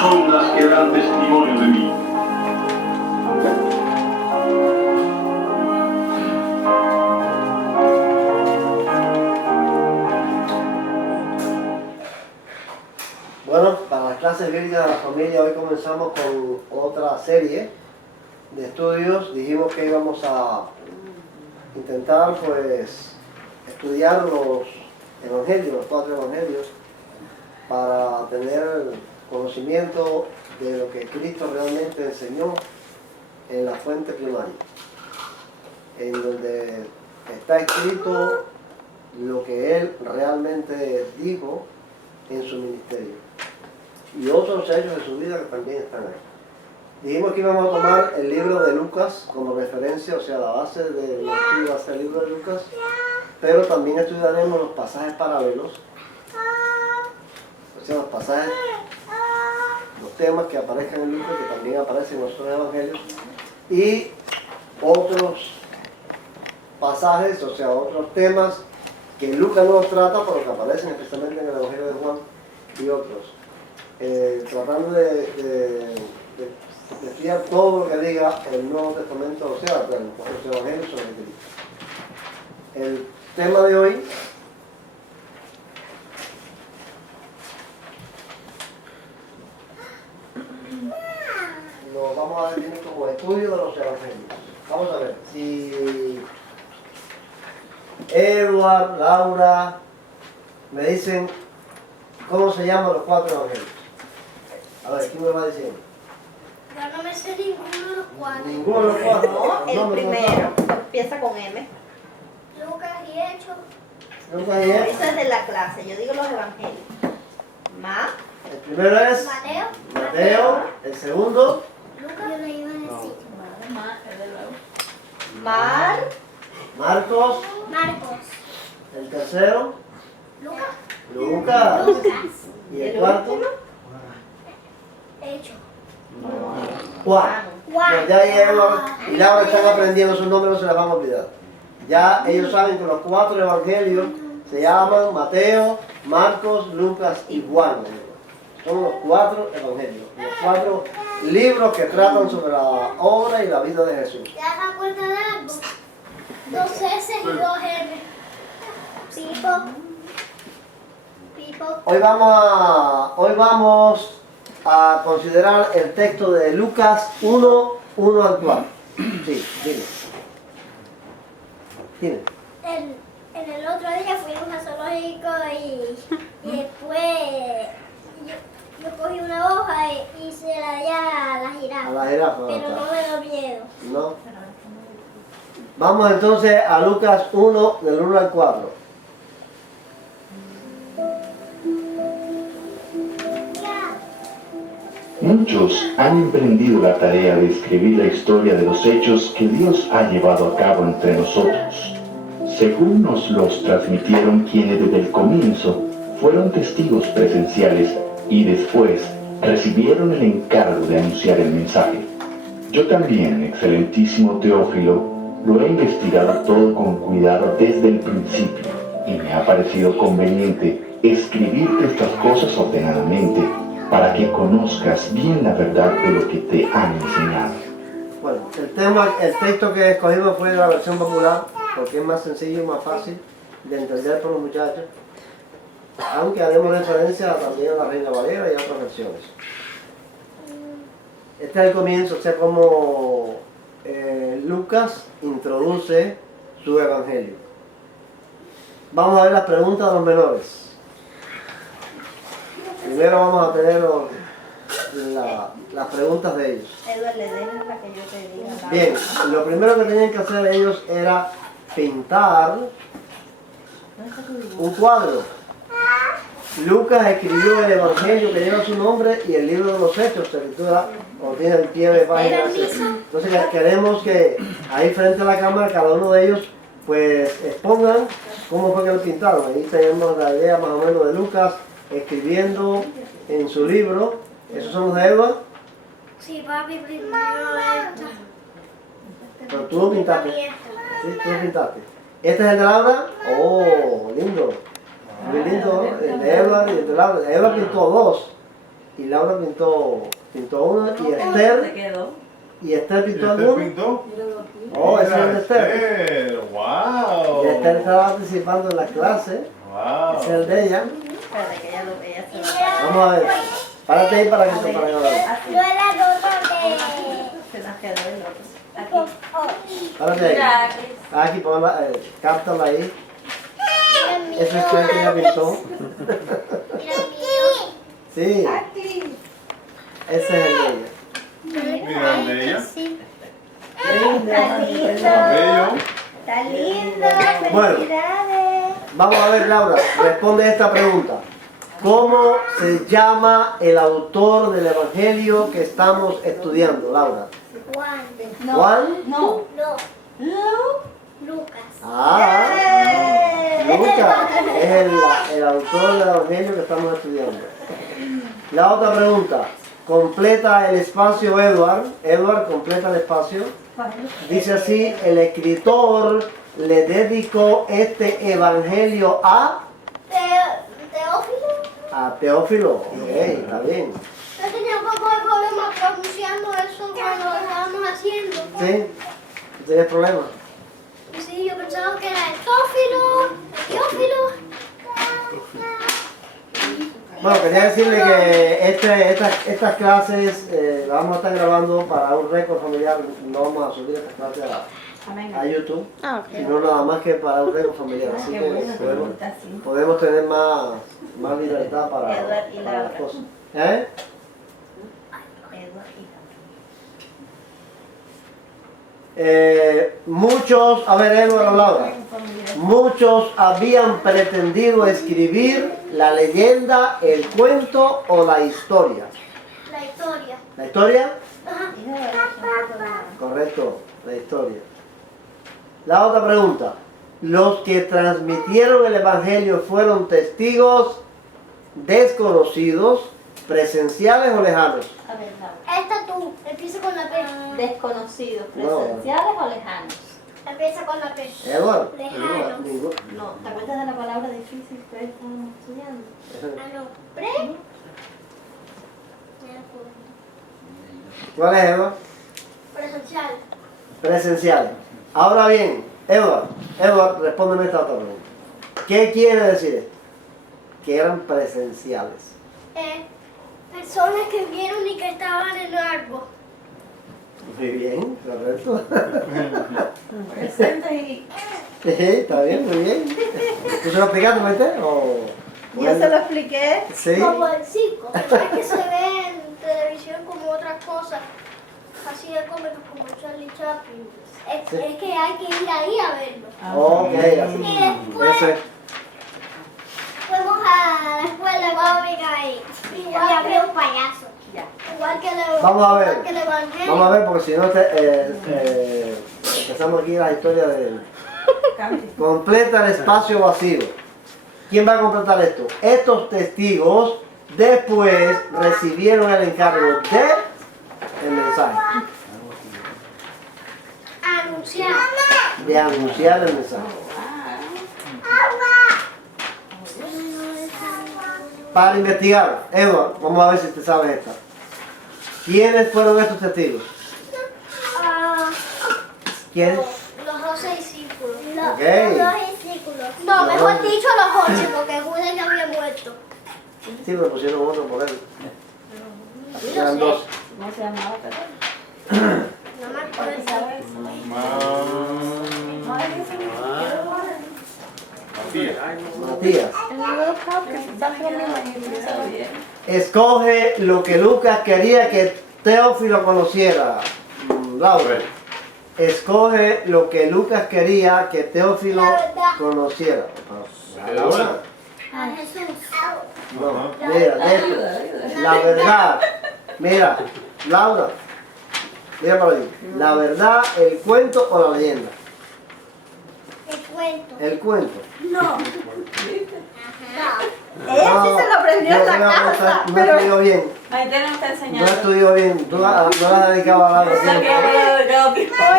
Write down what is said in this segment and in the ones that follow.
son las que dan testimonio de mí. Bueno, para las clases bíblicas de la familia hoy comenzamos con otra serie de estudios. Dijimos que íbamos a intentar pues estudiar los evangelios, los 4 evangelios, para tener conocimiento de lo que Cristo realmente enseñó en la fuente primaria, en donde está escrito lo que Él realmente dijo en su ministerio y otros hechos de su vida que también están ahí. Dijimos que íbamos a tomar el libro de Lucas como referencia, o sea, la base del estudio va a ser el libro de Lucas, pero también estudiaremos los pasajes paralelos, o sea, los pasajes, los temas que aparezcan en Lucas, que también aparecen en los otros evangelios, y otros pasajes, o sea, otros temas que Lucas no los trata, pero que aparecen especialmente en el Evangelio de Juan y otros. Tratando de estudiar todo lo que diga el Nuevo Testamento, o sea, los Evangelios sobre Cristo. El tema de hoy lo vamos a definir como estudio de los Evangelios. Vamos a ver, si Edward, Laura, me dicen cómo se llaman los 4 Evangelios. A ver, ¿quién me va diciendo? Yo no me sé ninguno de los 4. Ninguno de los 4. No, el primero empieza con M. Lucas y Hechos. Lucas y Hechos. Eso es de la clase, yo digo los evangelios. El primero es Mateo. Mateo, el segundo, Lucas. Yo le iba a decir. Marcos, Marcos. el tercero, Lucas. Lucas, y el cuarto, Hechos. Juan. Pues ya Edward y Laura están aprendiendo sus nombres, no se les van a olvidar. Ya ellos saben que los 4 evangelios se llaman Mateo, Marcos, Lucas y Juan. Son los 4 evangelios, los 4 libros que tratan sobre la obra y la vida de Jesús. ¿Te das cuenta de algo? 2 S y 2 R. Pipo. Hoy vamos a considerar el texto de Lucas 1, 1 al 4. Sí, dime. Dime. En el otro día fuimos al zoológico y después yo cogí una hoja y se la di a la jirafa. A la jirafa. Pero no me dio miedo. No. Vamos entonces a Lucas 1, del 1 al 4. Muchos han emprendido la tarea de escribir la historia de los hechos que Dios ha llevado a cabo entre nosotros, según nos los transmitieron quienes desde el comienzo fueron testigos presenciales y después recibieron el encargo de anunciar el mensaje. Yo también, excelentísimo Teófilo, lo he investigado todo con cuidado desde el principio y me ha parecido conveniente escribirte estas cosas ordenadamente para que conozcas bien la verdad de lo que te han enseñado. Bueno, el texto que escogimos fue de la versión popular, porque es más sencillo y más fácil de entender por los muchachos, aunque haremos referencia también a la Reina Valera y a otras versiones. Este es el comienzo, o sea, como Lucas introduce su evangelio. Vamos a ver las preguntas de los menores. Primero vamos a tener las preguntas de ellos. Edward, le dejas la que yo te diga. Bien, lo primero que tenían que hacer ellos era pintar un cuadro. Lucas escribió el evangelio que lleva su nombre y el libro de los hechos, se titula, contiene el pie de página. Entonces queremos que ahí frente a la cámara cada uno de ellos pues expongan cómo fue que lo pintaron. Ahí tenemos la idea más o menos de Lucas escribiendo en su libro. ¿Esos son los de Edward? Sí, papi, primero esta. Pero tú lo pintaste. Sí, tú lo pintaste. ¿Este es el de Laura? Oh, lindo. Muy lindo, ¿no? El de Edward y el de Laura. Edward pintó 2. y Laura pintó una, ¿Dónde quedó? y Esther ¿Y pintó usted alguna. pintó? Oh, ese es el de Mira, Esther. ¡Wow! Y Esther estaba participando en la clase, ¡Wow! ese es el de ella. Espérate que ella lo vea. Y mira, Vamos a ver, párate ahí para que se para yo acá. era nota Se nos quedó el otro. de... Aquí. Oh, Párate ahí. Mira, Cris. Aquí, ponla, cáptala ahí. mira el mío. Ese es el que ella pintó. Mira el mío. Sí, Aquí. ese es el de ella. Mira el de ella. Sí. Está lindo. Bello. Está lindo. Bueno. Felicidades. Vamos a ver, Laura, responde esta pregunta. ¿Cómo se llama el autor del Evangelio que estamos estudiando, Laura? Juan. No. ¿Juan? No. No, Lu. Lucas. Ah, ¡Eh! Lucas es el autor del Evangelio que estamos estudiando. La otra pregunta. Completa el espacio, Edward. Edward, completa el espacio. Dice así, el escritor le dedicó este Evangelio Teófilo. a Teófilo. Ok, está bien. Yo tenía un poco de problema pronunciando eso cuando lo estábamos haciendo. ¿Sí? ¿No tienes problema? Sí, yo pensaba que era el Teófilo. Bueno, quería decirle que estas clases las vamos a estar grabando para un récord familiar. No vamos a subir estas clases a YouTube, sino nada más que para un récord familiar. Así Qué que bueno que me gusta así. podemos tener más libertad para Edward y las Laura. cosas. ¿Eh? Edward y Muchos, a ver, Edward o Laura, muchos habían pretendido escribir la leyenda, el cuento o la historia. La historia. ¿La historia? Ajá. Correcto, la historia. La otra pregunta. ¿Los que transmitieron el Evangelio fueron testigos desconocidos, presenciales o lejanos? A ver, Laura. Esta tú, empieza con la P. Desconocidos, No. presenciales o lejanos. Empieza con la P. Edward. Lejanos. No, ¿te acuerdas de la palabra difícil que estábamos estudiando? Ah, no. Pre. ¿Cuál es, Edward? Presencial. Presenciales. Ahora bien, Edward, respóndeme esta otra pregunta. ¿Qué quiere decir esto? Que eran presenciales. Personas que vieron y que estaban en el árbol. Muy bien, correcto. Presentes y... Sí, está bien, muy bien. ¿Tú se lo explicaste, Maite? ¿O... Yo se lo expliqué. Sí. Como el circo. Es que se ve en televisión como otras cosas. Así de cómicos como Charlie Chaplin. Es, Sí. es que hay que ir ahí a verlo. Ok, así. Y después Ese. fuimos a la escuela cómica y había un payaso. Ya. Igual que el, Vamos a ver. igual que el Evangelio. Vamos a ver, porque si no empezamos aquí la historia de... Cambio. Completa el espacio vacío. ¿Quién va a completar esto? Estos testigos después recibieron el encargo de el mensaje, Anunciar. de anunciar el mensaje. Para investigar, Edward, vamos a ver si te sabes esta. ¿Quiénes fueron estos testigos? Ah, ¿Quiénes? los 12 discípulos. Ok. Los 12 discípulos. No, mejor dicho los 8 porque Judas ya había muerto. Sí, pero pusieron otro por él. Sí, lo Eran sé. dos. ¿Cómo se llamaba, perdón? No me acuerdo. Matías. Matías. Escoge lo que Lucas quería que Teófilo conociera. Laura. Escoge lo que Lucas quería que Teófilo La verdad. conociera. Laura. A Jesús. No, mira, esto. La verdad. Mira, Laura. Mira para ahí. La verdad, el cuento o la leyenda. El cuento. El cuento. No. Ella sí se lo aprendió en la casa, No pero... estudió bien. Maite no está No enseñando. estudió bien. Tú no le has dedicado a Laura tiempo. No le has dedicado tiempo a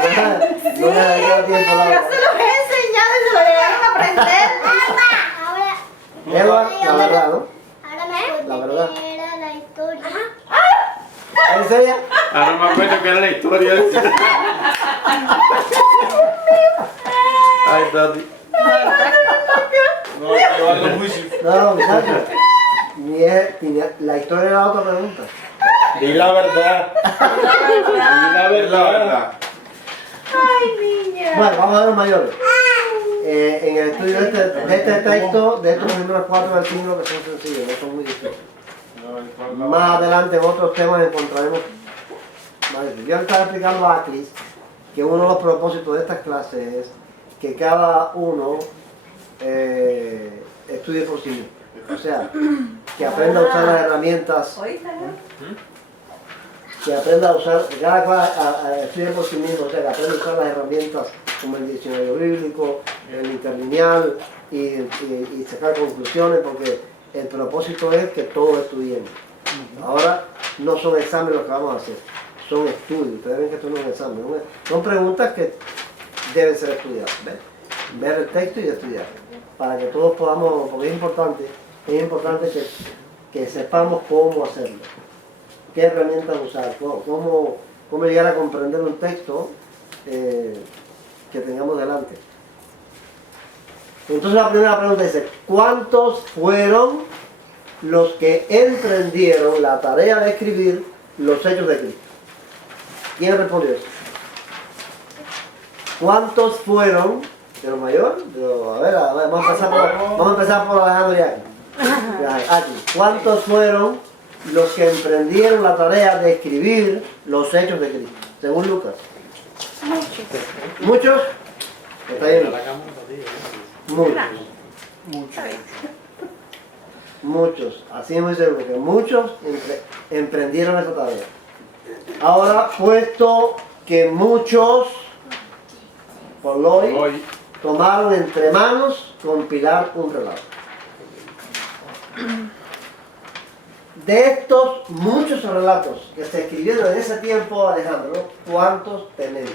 Yo Laura. se los he enseñado y se lo llegaron a aprender. Ahora. Edward, la verdad, ¿no? Ahora me La verdad. era la historia. cambiar la historia. Ay, Tati. No, hay que llevarlo a juicio. No, muchachos. La historia era la otra pregunta. Di la verdad. Di la verdad. Ay, niña. Bueno, vamos a ver los mayores. En el estudio de este texto, de estos primeros 4 versículos que son sencillos, no son muy difíciles. Más adelante en otros temas encontraremos más difíciles. Yo estaba explicando a Aclis que uno de los propósitos de estas clases es que cada uno estudie por sí mismo. O sea, que aprenda a usar las herramientas, ¿Oíste? que aprenda a usar, que cada cual estudie por sí mismo, o sea, que aprenda a usar las herramientas como el diccionario bíblico, el interlineal y sacar conclusiones, porque el propósito es que todos estudiemos. Ahora no son exámenes los que vamos a hacer, son estudios. Ustedes ven que esto no es un examen, son preguntas que deben ser estudiadas. ¿Ven? Ver el texto y estudiar, para que todos podamos, porque es importante que sepamos cómo hacerlo, qué herramientas usar, cómo llegar a comprender un texto que tengamos delante. Entonces la primera pregunta dice, ¿cuántos fueron los que emprendieron la tarea de escribir los hechos de Cristo? ¿Quién respondió eso? ¿Cuántos fueron? ¿De lo mayor? A ver, vamos a empezar por Alejandro y aquí. ¿Cuántos fueron los que emprendieron la tarea de escribir los hechos de Cristo? Según Lucas. ¿Muchos? ¿Está bien? Muchos. Así es muy seguro que muchos emprendieron esa tarea. Ahora, puesto que muchos, por hoy, tomaron entre manos compilar un relato. De estos muchos relatos que se escribieron en ese tiempo, Alejandro, ¿cuántos tenemos?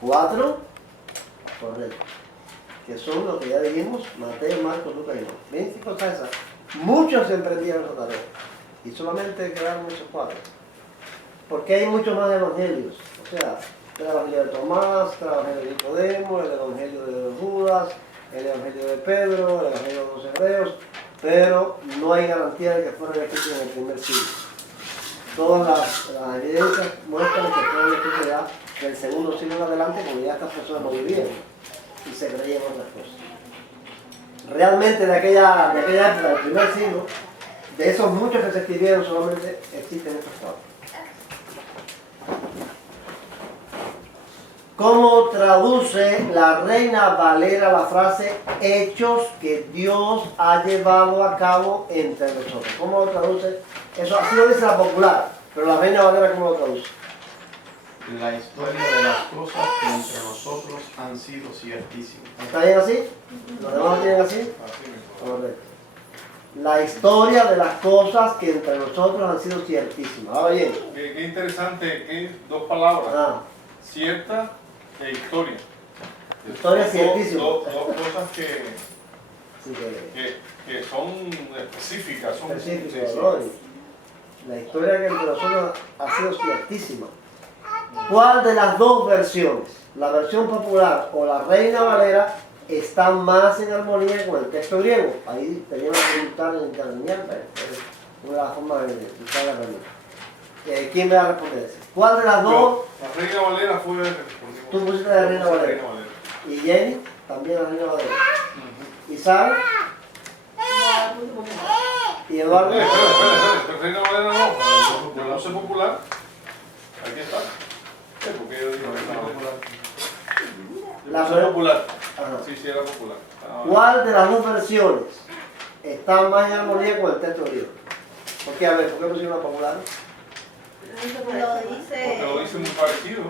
4. Correcto. Que son los que ya dijimos, Mateo, Marcos, Lucas y Juan. ¿Ven qué cosa esa? Muchos emprendieron esa tarea y solamente quedaron esos 4. Porque hay muchos más evangelios. O sea, el evangelio de Tomás, el evangelio de Nicodemo, el evangelio de Judas, el evangelio de Pedro, el evangelio de los hebreos, pero no hay garantía de que fueron escritos en el primer siglo. Todas las evidencias muestran que fueron escritos ya del segundo siglo en adelante, cuando ya estas personas no vivían y se creían otras cosas. Realmente de aquella época, del primer siglo, de esos muchos que se escribieron, solamente existen estos 4. ¿Cómo traduce la Reina Valera la frase hechos que Dios ha llevado a cabo entre nosotros? ¿Cómo lo traduce? Eso así lo dice la popular, pero la Reina Valera ¿cómo lo traduce? La historia de las cosas que entre nosotros han sido ciertísimas. ¿Está bien así? ¿Los demás lo tienen así? Correcto. La historia de las cosas que entre nosotros han sido ciertísimas. Ahora bien. Qué interesante, que 2 palabras. Cierta e historia. Historia ciertísima. Dos cosas que son específicas. Son específicas, ¿no? La historia que entre nosotros ha sido ciertísima. ¿Cuál de las dos versiones, la versión popular o la Reina Valera, está más en armonía con el texto griego? Ahí teníamos que buscar en interlineal, una de las formas de buscar la armonía. ¿Quién me va a responder eso? ¿Cuál de las dos? La Reina Valera fue... Tú pusiste la Reina Valera. ¿Y Jenny? También la Reina Valera. ¿Y Sara? ¿Y Eduardo? Espera, Reina Valera no. Yo no sé popular. Aquí está. Porque yo digo Reina Popular. La versión popular. Ajá. Sí, era popular. ¿Cuál de las dos versiones está más en armonía con el texto griego? ¿Por qué? A ver, ¿por qué pusieron la popular? Porque lo dice muy parecido.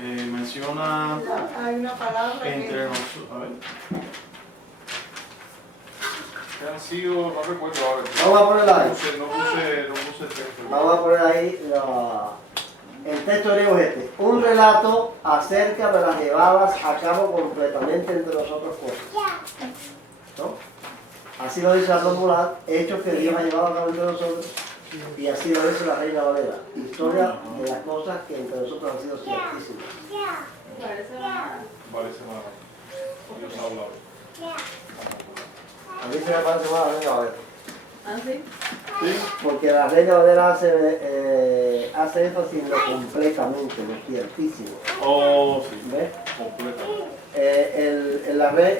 Menciona Hay una palabra entre nosotros. A ver. Que han sido, no recuerdo ahora. Vamos a ponerla ahí. No puse el texto. Vamos a poner ahí el texto griego es este. Un relato acerca de las llevadas a cabo completamente entre nosotros cosas. ¿No? Así lo dice la popular, hechos que Dios ha llevado a cabo entre nosotros, Y así lo dice la Reina Valera. Historia de las cosas que entre nosotros han sido ciertísimas. Parece más. Parece más. Dios ha hablado. A mí se me parece más la Reina Valera. ¿Ah, sí? ¿Sí? Porque la Reina Valera hace énfasis en lo completamente, lo ciertísimo. Oh, sí. ¿Ves? Completamente.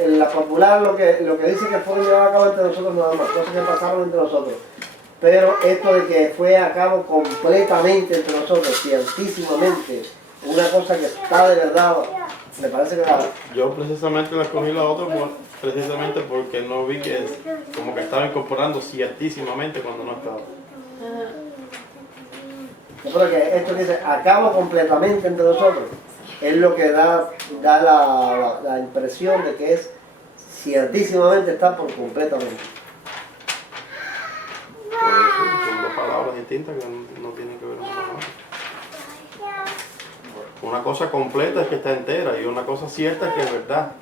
En la popular lo que dice que fue llevado a cabo entre nosotros nada más, cosas que pasaron entre nosotros. Pero esto de que fue a cabo completamente entre nosotros, ciertísimamente, una cosa que está de verdad, me parece que Yo precisamente la escogí la otra precisamente porque no vi que como que estaba incorporando ciertísimamente cuando no estaba. yo creo que esto que dice a cabo completamente entre nosotros es lo que da la impresión de que es ciertísimamente está por completamente. Son dos palabras distintas que no tienen que ver una con otra. Una cosa completa es que está entera y una cosa cierta es que es verdad.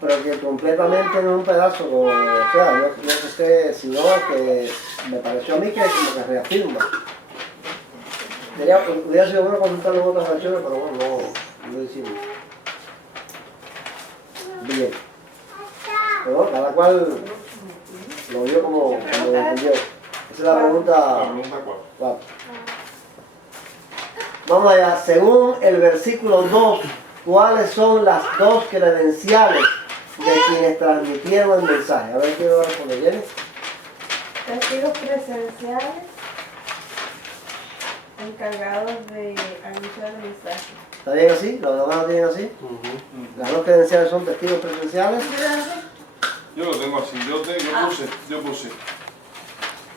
Pero que completamente no es un pedazo, o sea, yo no sé si no, que me pareció a mí que como que reafirma. Hubiera sido bueno consultarlo en otras versiones, pero bueno, no lo hicimos. Bien. Pero bueno, cada cual lo vio como lo entendió. Esa es la La pregunta pregunta 4. 4. Vamos allá, según el versículo 2, ¿cuáles son las dos credenciales de quienes transmitieron el mensaje? A ver, quiero responder, ¿viene? Testigos presenciales encargados de anunciar el mensaje. ¿Está bien así? ¿Los demás lo tienen así? Las dos credenciales son testigos presenciales. Yo lo tengo así. Yo puse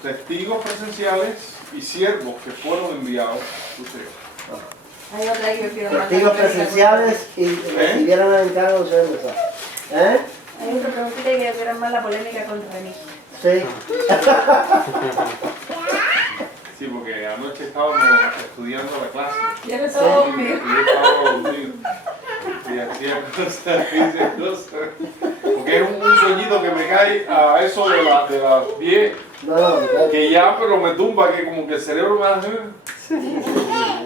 testigos presenciales y siervos que fueron enviados. Puse. Hay otra que yo quiero más. Testigos presenciales y recibieron el encargo de anunciar el mensaje. ¿Eh? Hay otra preguntita que yo quiero más la polémica contra mí. Sí. Sí, porque anoche estábamos estudiando la clase. Ya no estaba Y dormido. yo estaba dormido. Y hacía cosas, hice cosas. Porque es un sueñito que me cae a eso de las 10. No, Que ya, pero me tumba, que como que el cerebro me hace.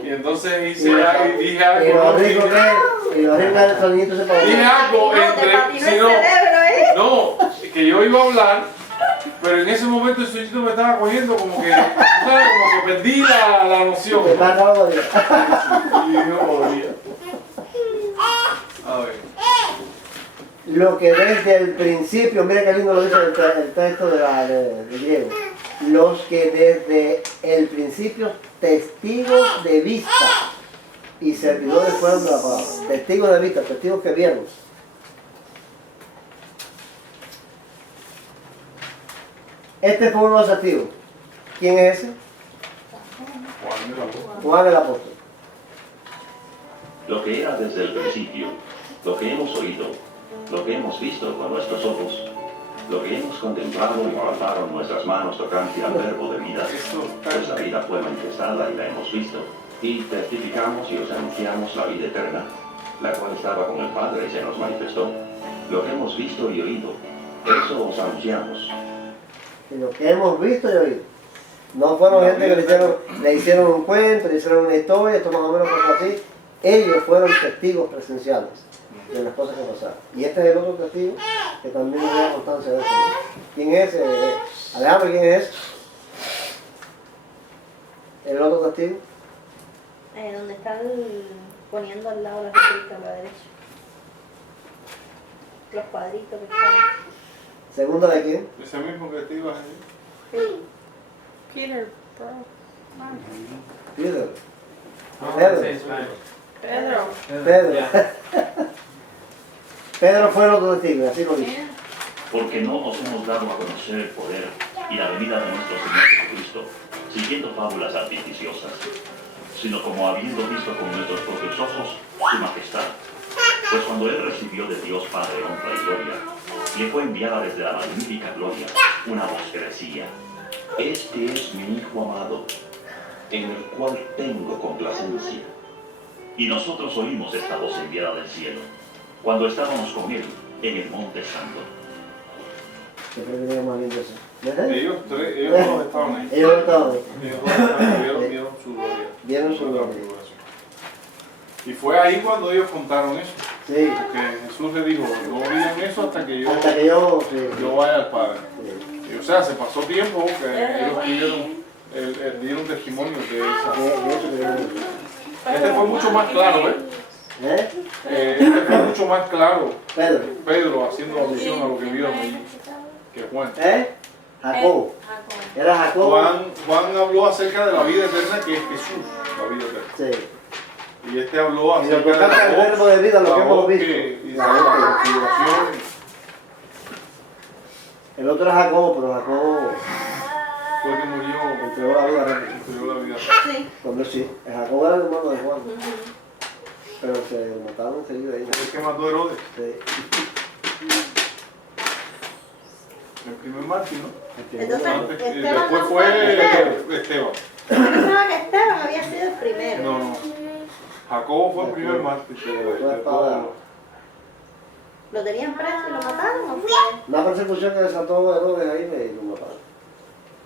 Y entonces hice algo y dije algo. y lo ¿no? rico que es, y lo rico que es el sonidito se pone. Dije algo No, te entre. patinó Si el no, cerebro, ¿eh? no, que yo iba a hablar, pero en ese momento el sueñito me estaba cogiendo como que, ¿sabes? Como que perdí la noción. Me mata algo de Y no podía. A ver. lo que desde el principio, mira qué lindo lo dice el texto de griego, los que desde el principio testigos de vista y servidores fueron de la palabra. Testigos de vista, testigos que vieron. Este fue uno de los testigos. ¿Quién es ese? Juan el apóstol. Lo que era desde el principio, lo que hemos oído, lo que hemos visto con nuestros ojos, lo que hemos contemplado y palparon nuestras manos tocante al verbo de vida, pues la vida fue manifestada y la hemos visto, y testificamos y os anunciamos la vida eterna, la cual estaba con el Padre y se nos manifestó. Lo que hemos visto y oído, eso os anunciamos. Y lo que hemos visto y oído. No fueron gente que le hicieron un cuento, le hicieron una historia, esto más o menos cosas así. Ellos fueron testigos presenciales de las cosas que pasaron. Y este es el otro testigo que también nos da constancia de eso, ¿no? ¿Quién es? Alejandro, ¿quién es? ¿El otro testigo? Donde están poniendo al lado las letritas a la derecha. Los cuadritos que están. ¿Segunda de quién? Ese mismo que te ibas a decir. Peter, Pedro. Pedro. Pedro. Pedro fue el otro testigo, así lo dice. Porque no nos hemos dado a conocer el poder y la venida de nuestro Señor Jesucristo, siguiendo fábulas artificiosas, sino como habiendo visto con nuestros propios ojos su majestad. Pues cuando Él recibió de Dios Padre honra y gloria, le fue enviada desde la magnífica gloria una voz que decía: Este es mi Hijo amado, en el cual tengo complacencia. Y nosotros oímos esta voz enviada del cielo, cuando estábamos con Él en el Monte Santo. Siempre tenía más lindo eso. ¿Verdad? Ellos dos estaban ahí. Ellos estaban ahí. Ellos dos estaban ahí, vieron su gloria. Vieron su La gloria. tribulación. Y fue ahí cuando ellos contaron eso. Sí. Porque Jesús le dijo, no digan eso hasta que Hasta que yo, sí. yo vaya al Padre. Sí. Y, o sea, se pasó tiempo que ellos dieron testimonio de esa. De eso que yo Este fue mucho más claro, ¿eh? Este fue mucho más claro. Pedro haciendo alusión a lo que vio allí que Juan. Jacob. Era Jacob. Juan habló acerca de la vida eterna que es Jesús, la vida eterna. Sí. Y este habló Y lo acerca que de cambia el verbo de vida, lo que hemos visto. y la transfiguración. El otro era Jacob, pero Jacob Fue que murió, entregó la vida rápido. entregó la vida. Sí. Cuando sí. Jacob era el hermano de Juan. Pero se lo mataron enseguida ahí. Es que mató a Herodes, Sí. el primer mártir, ¿no? Entonces, Antes- Esteban después no fue el fue Esteban. Yo pensaba que Esteban había sido el primero. No. Jacobo fue el primer mártir del pueblo. ¿Lo tenían preso y lo mataron o fue? Una persecución que desató Herodes ahí y lo mataron.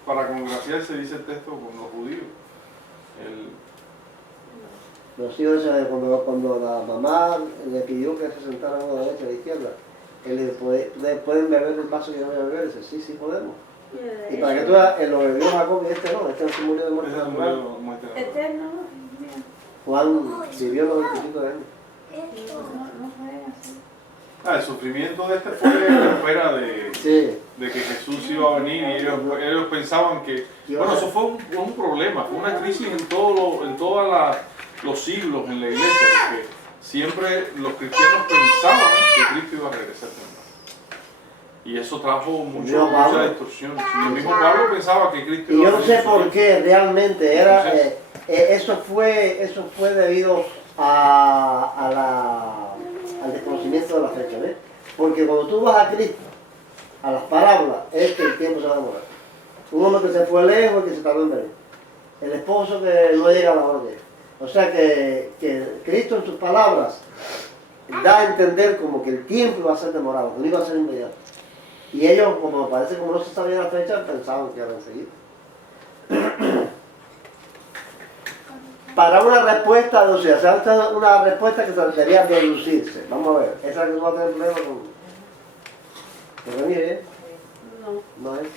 Para congraciarse, dice el texto, con los judíos. Los hijos, cuando la mamá le pidió que se sentara a la derecha y a la izquierda, él le dijo, ¿pueden beber el vaso que yo voy a beber? Dice, sí, podemos. Y para que tú veas, él lo bebió Jacob y este no se murió de muerte Ese natural. murió muerte natural. Eterno. Juan vivió los 25 años. No fue así. El sufrimiento de este fue la espera de que Jesús iba a venir y ellos pensaban que... Bueno, eso fue un problema, fue una crisis en todos los siglos en la iglesia, porque siempre los cristianos pensaban que Cristo iba a regresar temprano. Y eso trajo mucha distorsión. Si el mismo Pablo pensaba que Cristo Y iba a yo no venir. sé por qué realmente era, eso fue debido al desconocimiento de la fecha, ¿ves? Porque cuando tú vas a Cristo, a las parábolas, es que el tiempo se va a demorar. Un hombre que se fue lejos y que se tardó en venir. El esposo que no llega a la hora de él. O sea que Cristo en sus palabras da a entender como que el tiempo iba a ser demorado, que no iba a ser inmediato. Y ellos, como parece como no se sabía la fecha, pensaban que era enseguida. Para una respuesta, o sea, se hace una respuesta que debería deducirse. Vamos a ver, esa es la que tú vas a tener problema con venir, ¿eh? No es.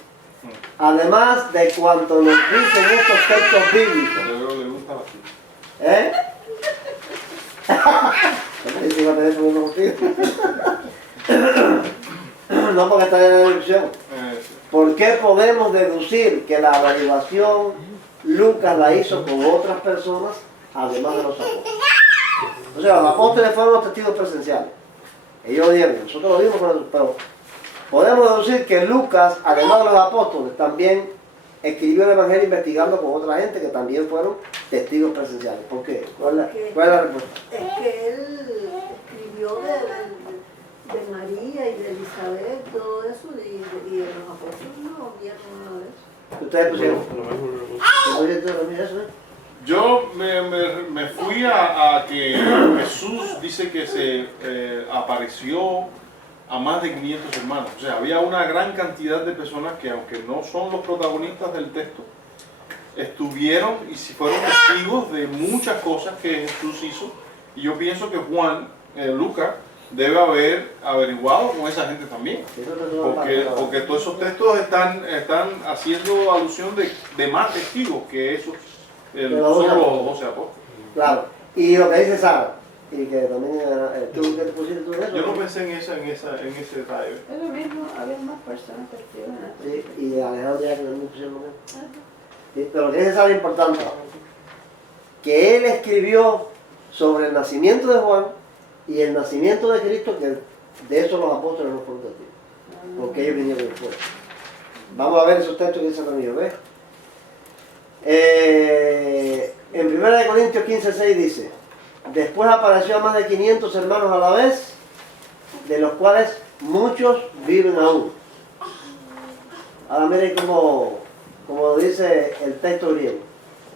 Además de cuanto nos dicen estos textos bíblicos. Le gusta la fiesta. ¿Eh? ¿Qué iba a tener problema contigo? No, porque está en la deducción. ¿Por qué podemos deducir que la averiguación Lucas la hizo con otras personas, además de los apóstoles? O sea, los apóstoles fueron los testigos presenciales. Ellos dijeron, nosotros lo vimos, pero podemos deducir que Lucas, además de los apóstoles, también escribió el Evangelio investigando con otra gente que también fueron testigos presenciales. ¿Por qué? ¿Cuál es la respuesta? Es que él escribió de María y de Elizabeth, todo eso, y los apóstoles no vieron nada de eso. Ustedes pusieron. Yo me fui a que Jesús dice que se apareció a más de 500 hermanos. O sea, había una gran cantidad de personas que, aunque no son los protagonistas del texto, estuvieron y fueron testigos de muchas cosas que Jesús hizo. Y yo pienso que Lucas, debe haber averiguado con esa gente también. Porque todos esos textos están haciendo alusión de más testigos que esos, solo los 12 apóstoles. Claro. Y lo que dice Sara, y que también tú que te pusiste tú en eso. Yo no pensé en ese detalle. Es lo mismo, había más personas testigos. Sí, y Alejandro ya que también pusieron lo mismo. Sí, pero lo que dice Sara es importante, que él escribió sobre el nacimiento de Juan y el nacimiento de Cristo, que de eso los apóstoles no fueron testigos, porque ellos vinieron después. Vamos a ver esos textos que dicen conmigo, ¿ves? En 1 Corintios 15:6 dice, después apareció a más de 500 hermanos a la vez, de los cuales muchos viven aún. Ahora miren como dice el texto griego.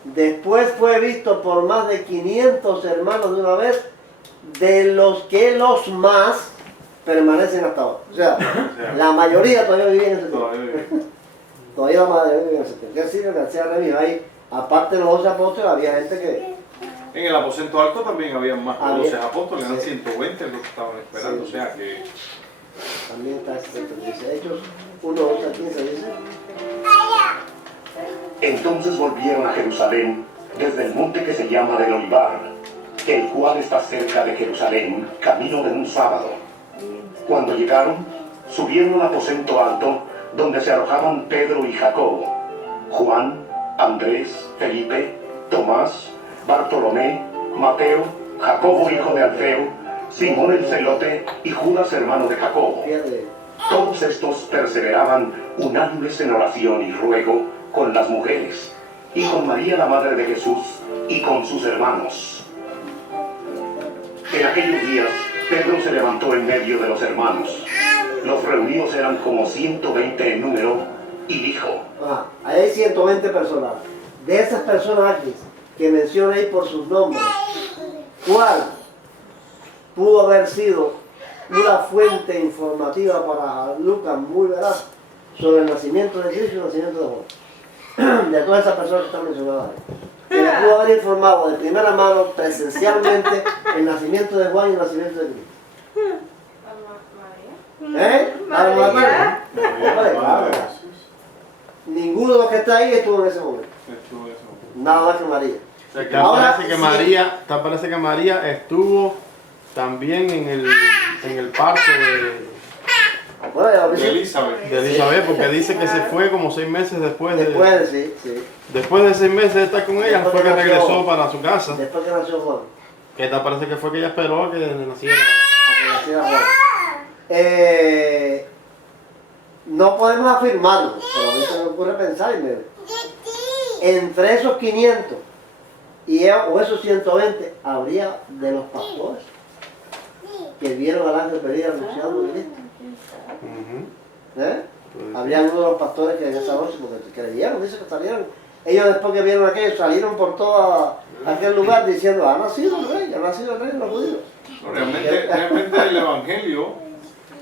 Después fue visto por más de 500 hermanos de una vez, de los que los más permanecen hasta ahora. O sea, la mayoría todavía vive en ese tiempo. Todavía la mayoría vive en ese tiempo. ¿Qué sirve García Remigio? Ahí, aparte de los 12 apóstoles, había gente que... En el aposento alto también había más de 12 apóstoles, eran Sí. 120 los que estaban esperando, Sí. o sea que... También está ese texto que dice Hechos 1, 12 a 15, dice... Entonces volvieron a Jerusalén desde el monte que se llama del Olivar, el cual está cerca de Jerusalén, camino de un sábado. Cuando llegaron, subieron al aposento alto, donde se alojaban Pedro y Jacobo, Juan, Andrés, Felipe, Tomás, Bartolomé, Mateo, Jacobo hijo de Alfeo, Simón el celote y Judas hermano de Jacobo. Fíjate, Todos estos perseveraban unánimes en oración y ruego con las mujeres, y con María la madre de Jesús, y con sus hermanos. En aquellos días, Pedro se levantó en medio de los hermanos. Los reunidos eran como 120 en número, y dijo: ahí hay 120 personas. De esas personas aquí, que menciona ahí por sus nombres, ¿cuál pudo haber sido una fuente informativa para Lucas muy veraz sobre el nacimiento de Cristo y el nacimiento de Juan? De todas esas personas que están mencionadas ahí. Que le pudo haber informado de primera mano, presencialmente, el nacimiento de Juan y el nacimiento de Cristo. ¿Eh? María. Hombre, claro. Ninguno de los que está ahí estuvo en ese momento. Nada más que María. O sea, que Ahora, parece que María estuvo también en el parto Bueno, ya lo De dije. Elizabeth. porque dice que se fue como 6 meses después de... Después, sí. Después de 6 meses de estar con ella, Después fue que que nació. regresó para su casa. Después que nació Juan. Que tal parece que fue que ella esperó a que naciera. A que naciera Juan. No podemos afirmarlo, pero a mí se me ocurre pensar, entre esos 500 o esos 120, habría de los pastores que vieron al ángel venir anunciando a Cristo. Habría uno de los pastores que en esa noche, porque creyeron, dice que salieron. Ellos después que vieron aquello, salieron por todo aquel lugar diciendo: ha nacido el rey de los judíos. Realmente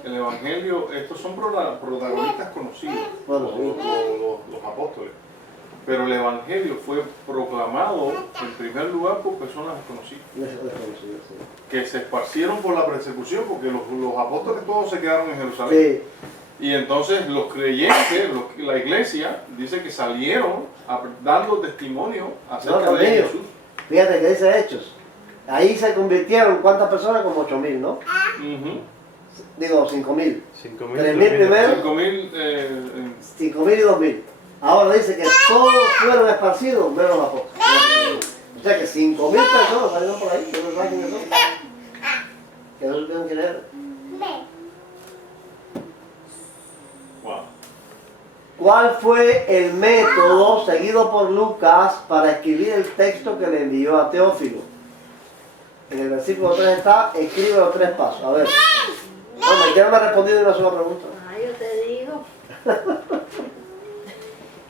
el evangelio, estos son protagonistas conocidos, Bueno, los apóstoles. Pero el evangelio fue proclamado en primer lugar por personas desconocidas, que se esparcieron por la persecución, porque los apóstoles todos se quedaron en Jerusalén. Sí. Y entonces los creyentes, la iglesia, dice que salieron dando testimonio acerca de Dios. Jesús. Fíjate que dice Hechos. Ahí se convirtieron, ¿cuántas personas? Como 8.000, ¿no? Digo, 5.000. 5.000. 3.000 primero. 5.000 5.000 y 2.000. Ahora dice que todos fueron esparcidos, menos los apóstoles. O sea que 5.000 personas salieron por ahí. ¿Qué no saben quiénes son? Que no supieron quién era. Wow. ¿Cuál fue el método seguido por Lucas para escribir el texto que le envió a Teófilo? En el versículo 3 está: escribe los 3 pasos. A ver. No, me ha respondido una sola pregunta. Yo te digo.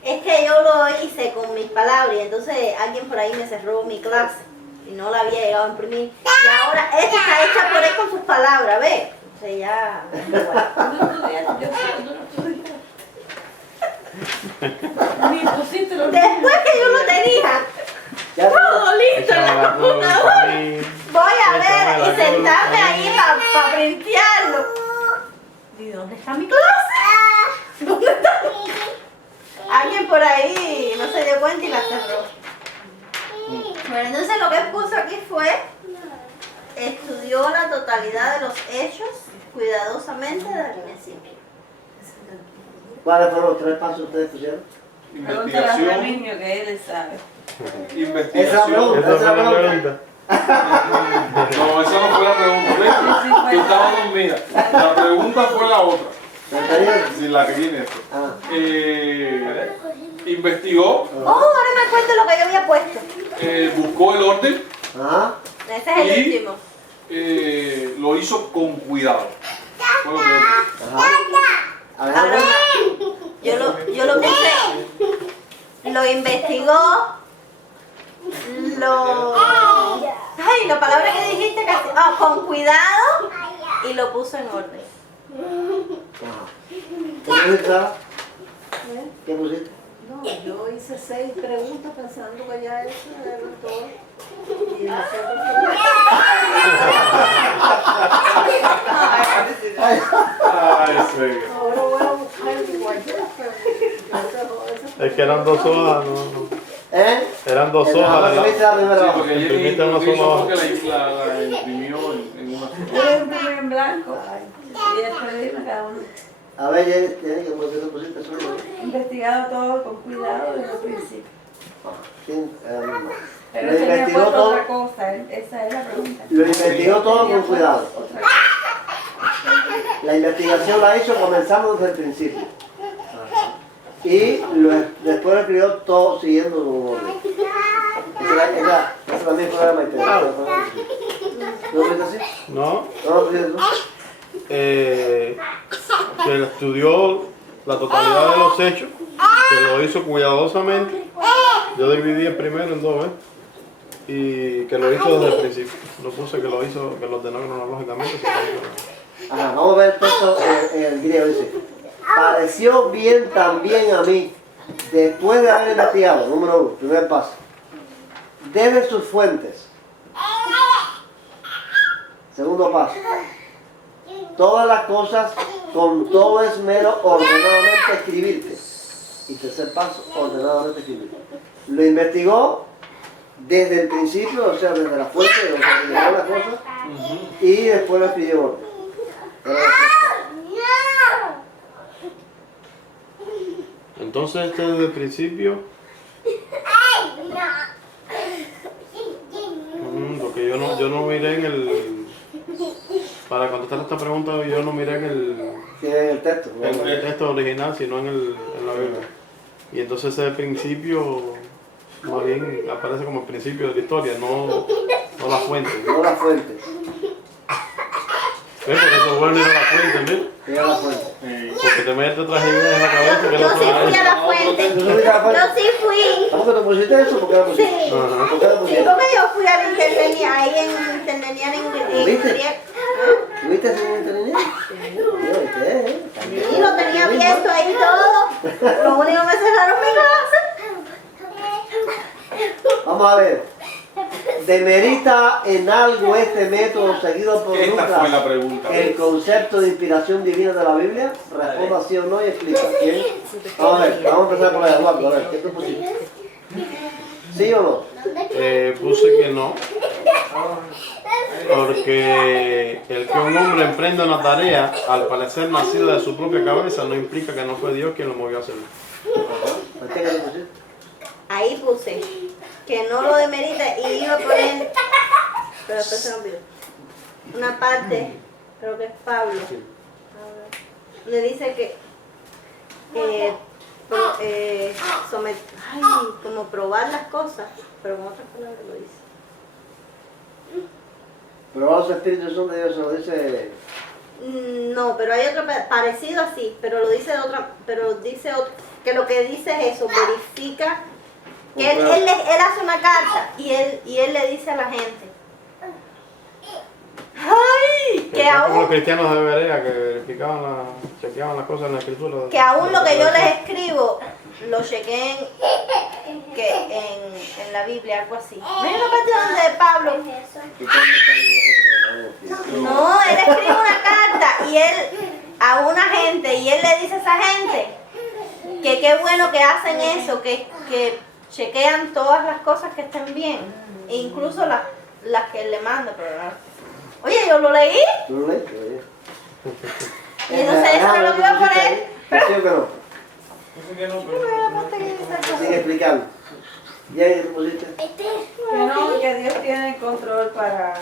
Es que yo lo hice con mis palabras y entonces alguien por ahí me cerró mi clase y no la había llegado a imprimir. Y ahora esta está hecha por él con sus palabras, ¿ves? Entonces ya... Después que yo lo tenía todo listo en la computadora, voy a ver y sentarme ahí para printearlo. ¿Y dónde está mi clase? ¿Dónde está? Alguien por ahí no se dio cuenta y la cerró. Bueno, entonces lo que puso aquí fue: estudió la totalidad de los hechos cuidadosamente desde el principio. ¿Cuáles fueron los 3 pasos que ustedes pusieron? Investigación. que él sabe. Investigación. Esa es la pregunta. No, esa no fue la pregunta. Tú estabas dormida. La pregunta fue la otra. Sí, la que viene esto. Investigó, Oh, ahora me cuento lo que yo había puesto. buscó el orden, Ese es el Y- último. lo hizo con cuidado. Fue lo que Ahora yo lo puse, lo investigó, ay, la palabra que dijiste, con cuidado, y lo puso en orden. Ajá. ¿Qué pusiste, Sara? ¿Eh? ¿Qué pusiste? No, yo hice 6 preguntas pensando que ya eso era todo. Y nosotros Ay, sí. ahora voy a buscar igual Es que eran 2 hojas, no. ¿Eh? Eran 2 ¿Qué hojas. viste la primera Sí, hoja? porque Imprimiste Jenny una lo que hizo sola fue que la imprimió en una sola. Yo imprimí en blanco y después dime cada uno. A ver, Jenny, ¿cómo que tú pusiste solo? Investigado todo con cuidado desde el principio. ¿Quién? Pero Lo se me ha investigó puesto todo. otra cosa, esa es la pregunta. Lo investigó todo con cuidado. Otra cosa. La investigación la hizo, comenzamos desde el principio. Y después lo escribió todo siguiendo un orden. Esa también fue la investigación. ¿No lo viste así? No, ¿No lo viste tú? que él estudió la totalidad de los hechos, que lo hizo cuidadosamente. Yo dividí el primero en 2, y que lo hizo desde el principio. No puse que lo hizo, que lo ordenó cronológicamente, sino que Ajá, vamos a ver el texto en el griego. Dice: pareció bien también a mí, después de haber investigado, número 1, primer paso, desde sus fuentes. Segundo paso, todas las cosas con todo esmero ordenadamente escribirte. Y tercer paso, ordenadamente escribirte. Lo investigó desde el principio, o sea, desde la fuente, de donde se las cosas, y después lo escribió en orden. entonces desde el principio, porque yo no miré en el, para contestar esta pregunta yo no miré en el texto, ¿no? en el texto original, sino en la Biblia. Y entonces ese principio, más bien aparece como el principio de la historia, no la fuente. No la fuente. ¿Ves? Porque eso es bueno ir a la fuente, ¿ves? ¿Qué es la fuente? Porque te metes otras ideas en la cabeza que Yo no sí son fui a la fuente. ¿Tú fuiste a la fuente? Yo sí fui. ¿Cómo que te pusiste eso? ¿Por qué la pusiste? Sí. Ajá. ¿Por qué la Sí, pusiste? porque yo fui al internet ahí en internet en ¿Viste? griego. ¿Tuviste eso en internet? Sí, lo tenía abierto ahí todo. Lo único que me cerraron mi clase. Vamos a ver. ¿Demerita en algo este método seguido por Esta fue la Lucas pregunta. el concepto de inspiración divina de la Biblia? Responda sí o no y explica. ¿Quién? Vamos a ver, vamos a empezar por Eduardo. A ver, ¿qué tú pusiste? ¿Sí o no? Puse que no, porque el que un hombre emprenda una tarea, al parecer nacida de su propia cabeza, no implica que no fue Dios quien lo movió a hacerlo. ¿Por qué le pusiste? Ahí puse que no lo demerita y iba a poner, pero después se me olvidó, una parte, creo que es Pablo, le dice que como probar las cosas, pero con otras palabras lo dice. Pero los espíritus son de Dios, se lo dice. No, pero hay otro parecido así, pero lo dice de otra, pero dice que lo que dice es eso, verifica que él hace una carta y él le dice a la gente, ¡ay! Que Como los aún, cristianos de Berea que verificaban, chequeaban las cosas en la escritura. que aún lo que yo les escribo lo chequeen en la Biblia, algo así. ¿No hay una parte donde Pablo? No, él escribe una carta y él a una gente y él le dice a esa gente que qué bueno que hacen eso, que chequean todas las cosas que estén bien, e incluso las que le manda, pero no. Oye, yo lo leí. ¿Tú lo leíste? Oye. Y entonces eso no lo iba a poner. ¿Sí o que no? Sigue explicando. ¿Y ahí tú pusiste? Que no, que Dios tiene el control para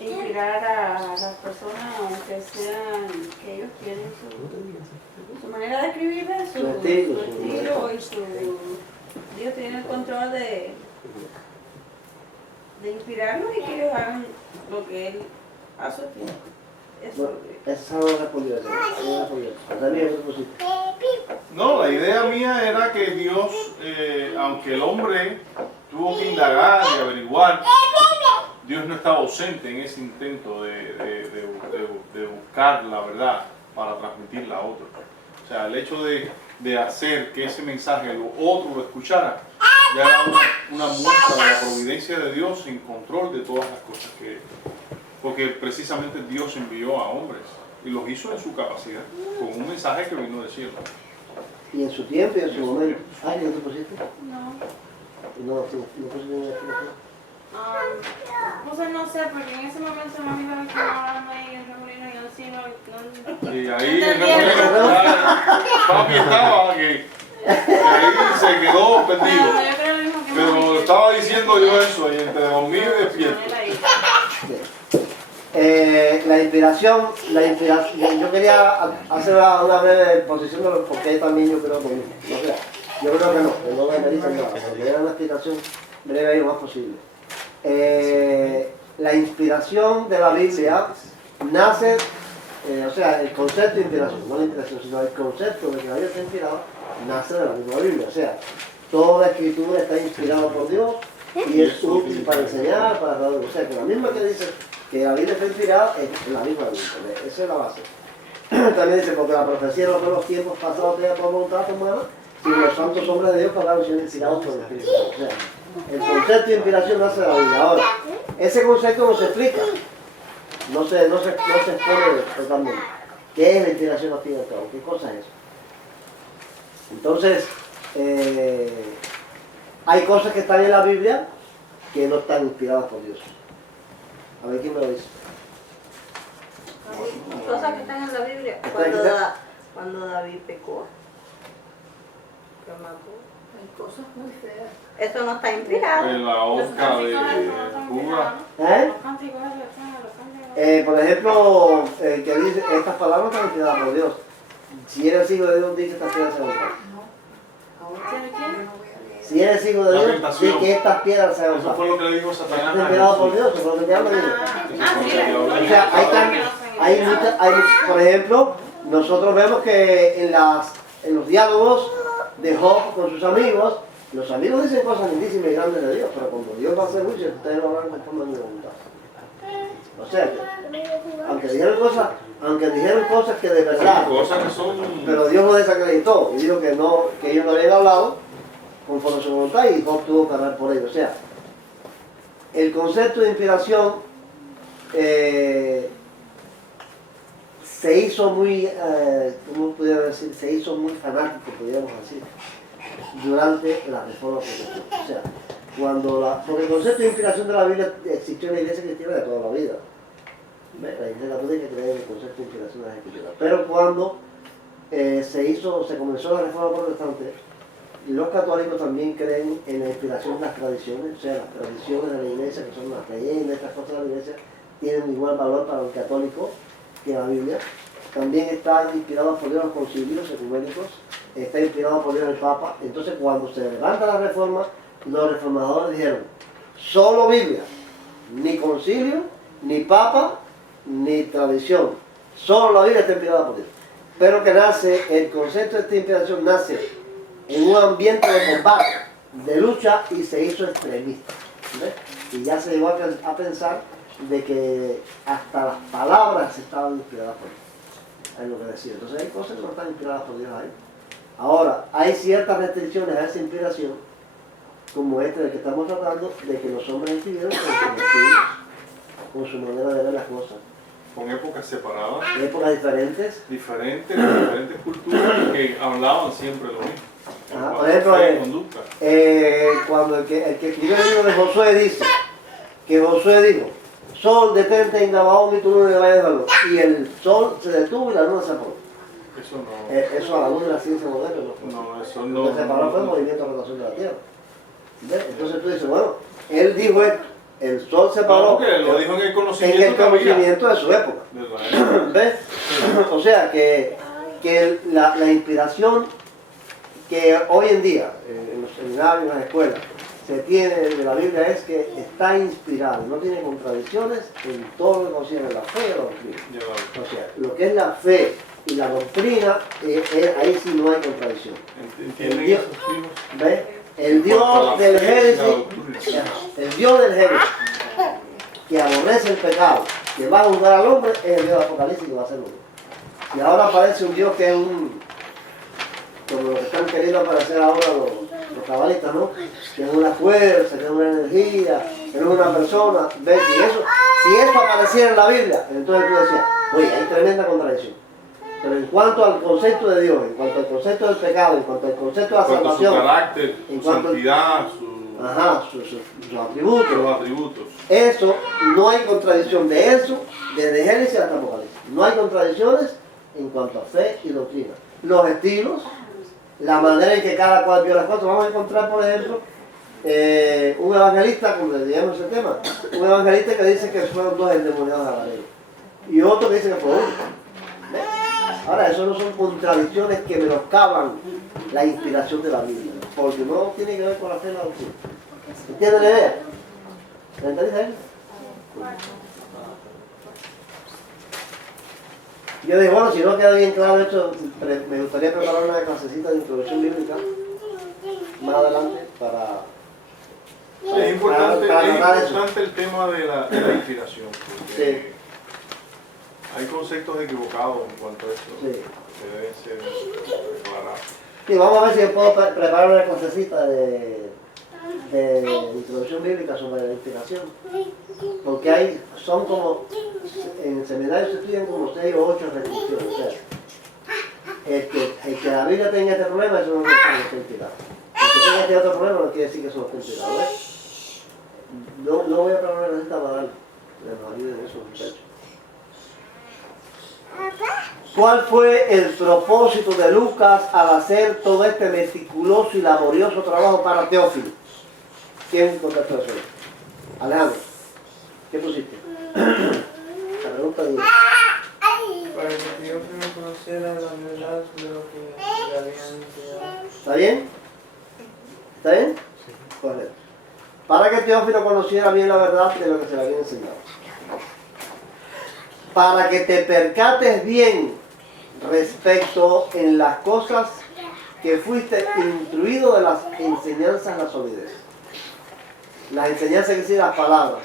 inspirar a las personas, aunque sean que ellos tienen su manera de escribir, su estilo y su... Dios tiene el control de inspirarlos y que ellos hagan lo que Él hace. Eso. Esa no respondió. También eso pusiste. No, la idea mía era que Dios, aunque el hombre tuvo que indagar y averiguar, Dios no estaba ausente en ese intento de buscar la verdad para transmitirla a otros. O sea, el hecho de hacer que ese mensaje otro lo escuchara, ya era una muestra de la providencia de Dios en control de todas las cosas porque precisamente Dios envió a hombres y los hizo en su capacidad, con un mensaje que vino del cielo. Y en su tiempo y en su momento. Ah, ¿y no te pusiste? No. No pusiste una explicación. Pues no sé, porque en ese momento me iba a quedar ahí en Remolino y así no. Y ahí en Remolino, papi estaba que ahí se quedó perdido. Pero estaba diciendo yo eso, y entre dormido y despierto. La inspiración, yo quería hacer una breve exposición de por qué también yo creo que no. O sea, yo creo que no me dicen nada, porque era una explicación breve y lo más posible. La inspiración de la Biblia nace, o sea, el concepto de inspiración, no la inspiración, sino el concepto de que la Biblia está inspirada, nace de la misma Biblia. O sea, toda la escritura está inspirada por Dios y es útil para enseñar, para dar. O sea, que la misma que dice que la Biblia está inspirada es la misma Biblia. Esa es la base. También dice, porque la profecía no fue en los tiempos pasados tenía por voluntad humana, sino los santos hombres de Dios que hablaron siendo inspirados por el Espíritu. O sea, el concepto de inspiración nace de la Biblia. Ahora, ese concepto no se explica, no se expone totalmente. ¿Qué es la inspiración al fin y al cabo? ¿Qué cosa es eso? Entonces, hay cosas que están en la Biblia que no están inspiradas por Dios. A ver quién me lo dice. Cosas que están en la Biblia. Cuando David pecó, que mató. Hay cosas muy feas. Eso no está inspirado. En la hoja de Cuba. Por ejemplo, que dice, estas palabras están inspiradas por Dios. Si eres hijo de Dios, di que estas piedras sean pan. Si eres hijo de Dios, di que estas piedras sean pan. Eso fue lo que le dijo Satanás. Está inspirado por Dios, eso fue lo que te dijo. O sea, por ejemplo, nosotros vemos que en los diálogos de Job con sus amigos, los amigos dicen cosas lindísimas y grandes de Dios, pero cuando Dios va a hacer juicio, ustedes no hablan conforme a mi voluntad. O sea, aunque dijeron cosas que de verdad, pero Dios los desacreditó y dijo que ellos no habían hablado conforme a su voluntad y Job tuvo que hablar por ellos. O sea, el concepto de inspiración se hizo muy, ¿cómo pudiera decir? Se hizo muy fanático, pudiéramos decir, durante la Reforma Protestante. O sea, porque el concepto de inspiración de la Biblia existió en la iglesia cristiana de toda la vida. La iglesia católica creía en el concepto de inspiración de las escrituras. Pero cuando se comenzó la Reforma Protestante, los católicos también creen en la inspiración de las tradiciones, o sea, las tradiciones de la iglesia, que son las leyendas, estas cosas de la iglesia, tienen igual valor para el católico que la Biblia. También está inspirado por Dios los concilios ecuménicos, está inspirado por Dios el Papa. Entonces, cuando se levanta la Reforma, los reformadores dijeron, solo Biblia, ni concilio, ni Papa, ni tradición, solo la Biblia está inspirada por Dios. Pero que nace, el concepto de esta inspiración nace en un ambiente de combate, de lucha, y se hizo extremista. ¿Ves? Y ya se llegó a pensar de que hasta las palabras estaban inspiradas por Dios. Es lo que decía. Entonces hay cosas que no están inspiradas por Dios ahí. Ahora, hay ciertas restricciones a esa inspiración, como este del que estamos tratando, de que los hombres escribieron con su manera de ver las cosas. Con épocas separadas. Épocas diferentes. Diferentes culturas que hablaban siempre lo mismo. Por ejemplo, cuando el que escribió el libro de Josué dice que Josué dijo, sol detente en Gabaón y tú no le vayas a luz. Y el sol se detuvo y la luna se apagó. Eso no. Eso a la luz de la ciencia moderna no. No, eso no. Lo que se separó fue el movimiento de rotación de la Tierra. ¿Ves? Entonces tú dices, bueno, él dijo esto, el sol se paró. No, lo dijo en el conocimiento de su época. ¿Ves? O sea que la inspiración que hoy en día en los seminarios, en las escuelas, se tiene de la Biblia es que está inspirado, no tiene contradicciones en todo lo que concierne la fe y la doctrina. O sea, lo que es la fe y la doctrina, ahí sí no hay contradicción. El Dios del Génesis, que aborrece el pecado que va a juzgar al hombre es el Dios del Apocalipsis que va a ser uno. Y ahora aparece un Dios que es como lo que están queriendo aparecer ahora los cabalistas, ¿no? Que es una fuerza, que es una energía, que es una persona. ¿Ves? Si eso apareciera en la Biblia, entonces tú decías, oye, hay tremenda contradicción. Pero en cuanto al concepto de Dios, en cuanto al concepto del pecado, en cuanto al concepto de la salvación, su carácter, en su cuanto santidad, sus atributos, los atributos. eso, no hay contradicción de eso, desde Génesis hasta Apocalipsis. No hay contradicciones en cuanto a fe y doctrina. Los estilos, la manera en que cada cual vio las cosas. Vamos a encontrar, por ejemplo, un evangelista, como le llamamos ese tema, un evangelista que dice que fueron dos endemoniados a la ley. Y otro que dice que fue uno. ¿Ves? Ahora, eso no son contradicciones que menoscaban la inspiración de la Biblia, porque no tiene que ver con la fe y la doctrina. ¿Entienden la idea? ¿Me entendéis ahí? Yo dije, bueno, si no queda bien claro esto, me gustaría preparar una clasecita de introducción bíblica más adelante para Es importante, para es eso. importante el tema de la inspiración, porque Sí. hay conceptos equivocados en cuanto a esto Sí. que deben ser aclarados. Sí, vamos a ver si yo puedo preparar una clasecita de introducción bíblica sobre la inspiración. Porque son como, en seminarios se estudian como 6 o 8 restricciones. O sea, el que la Biblia tenga este problema, eso no está inspirado. El que tenga este otro problema no quiere decir que eso no está inspirado. ¿Ves? No voy a preparar una clasecita para darle. Nos ayuden esos muchachos. ¿Cuál fue el propósito de Lucas al hacer todo este meticuloso y laborioso trabajo para Teófilo? ¿Quién contestó eso? Alejandro, ¿qué pusiste? La pregunta de Para que Teófilo conociera la verdad de lo que le habían enseñado. ¿Está bien? ¿Está bien? Sí. Correcto. Para que Teófilo conociera bien la verdad de lo que se le había enseñado. Para que te percates bien respecto en las cosas que fuiste instruido de las enseñanzas de la solidez. Las enseñanzas que siguen las palabras.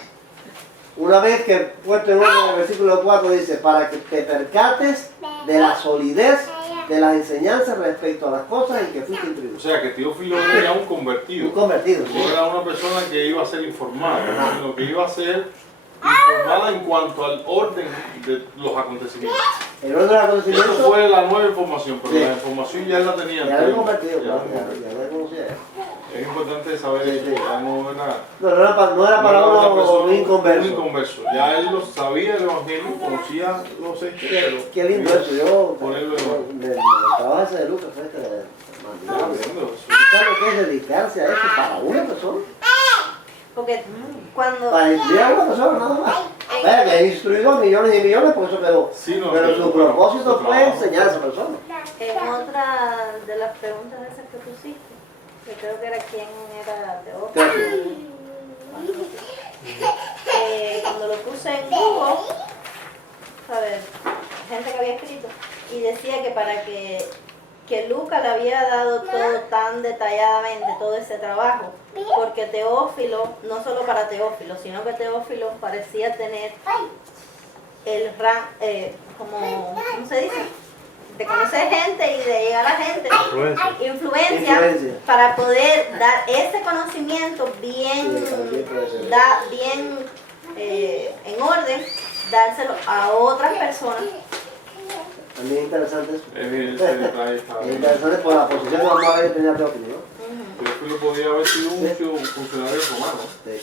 Una vez que puesto en orden en el versículo 4 dice, para que te percates de la solidez de las enseñanzas respecto a las cosas en que fuiste instruido. O sea, que Teófilo era ya un convertido. Un convertido, sí. No era una persona que iba a ser informada, sino que iba a ser informada en cuanto al orden de los acontecimientos. El orden de los acontecimientos. Eso fue la nueva información, pero Sí. la información ya la tenía. Ya era convertido, Ya claro, era convertido. ya lo conocía. Es importante saber Sí, eso, sí. ya no era... No era para una uno persona- un inconverso. un inconverso. Ya él lo sabía el evangelio, conocía los hechos, pero Qué lindo eso. Yo, ponerlo del trabajo ese de Lucas, fue ya viendo eso. ¿sabes lo que es dedicarse a eso para una persona? Porque cuando... Para instruir a una persona nada más. Vaya, que ha instruido a millones y millones, por eso quedó. Sí, no, Pero su propósito su fue trabajo. enseñar a esa persona. En otra de las preguntas esas que pusiste, que creo que era quién era Teófilo, cuando lo puse en Google, ¿sabes? Gente que había escrito, y decía que para que Lucas le había dado todo tan detalladamente, todo ese trabajo, porque Teófilo, no solo para Teófilo, sino que Teófilo parecía tener el ¿cómo se dice? De conocer gente y de llegar a la gente, influencia para poder dar ese conocimiento bien, en orden, dárselo a otras personas. También es interesante eso. Ese detalle estaba Es bien. interesante por la posición que vamos a ver tenía Teófilo, ¿no? Teófilo podía haber sido un funcionario romano. Sí.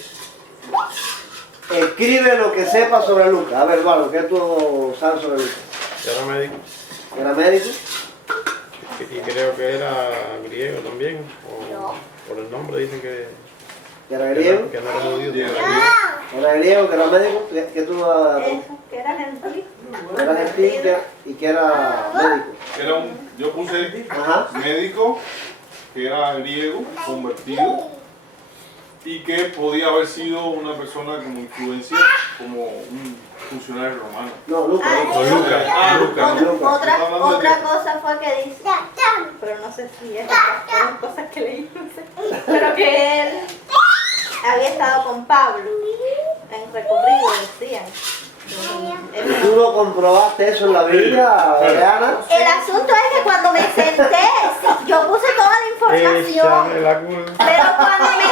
Escribe lo que sepas sobre Lucas. A ver, Eduardo, ¿qué tú sabes sobre Lucas? Era médico ¿Era médico? y creo que era griego también. O por el nombre dicen que ¿Era griego? que no era judío. ¿Era griego, que era médico? ¿Qué tú Que era gentil. era gentil y que era médico? Yo puse Ajá. médico, que era griego, convertido, y que podía haber sido una persona como influencia, como un funcionario romano. No, Lucas. Otra cosa fue que dice, pero no sé si es fueron cosas que leí, no sé, pero que él había estado con Pablo en recorrido, decían, ¿Tú no comprobaste eso en la Biblia, Adriana? El asunto es que cuando me senté, sí, yo puse toda la información, Échale la culpa. pero cuando me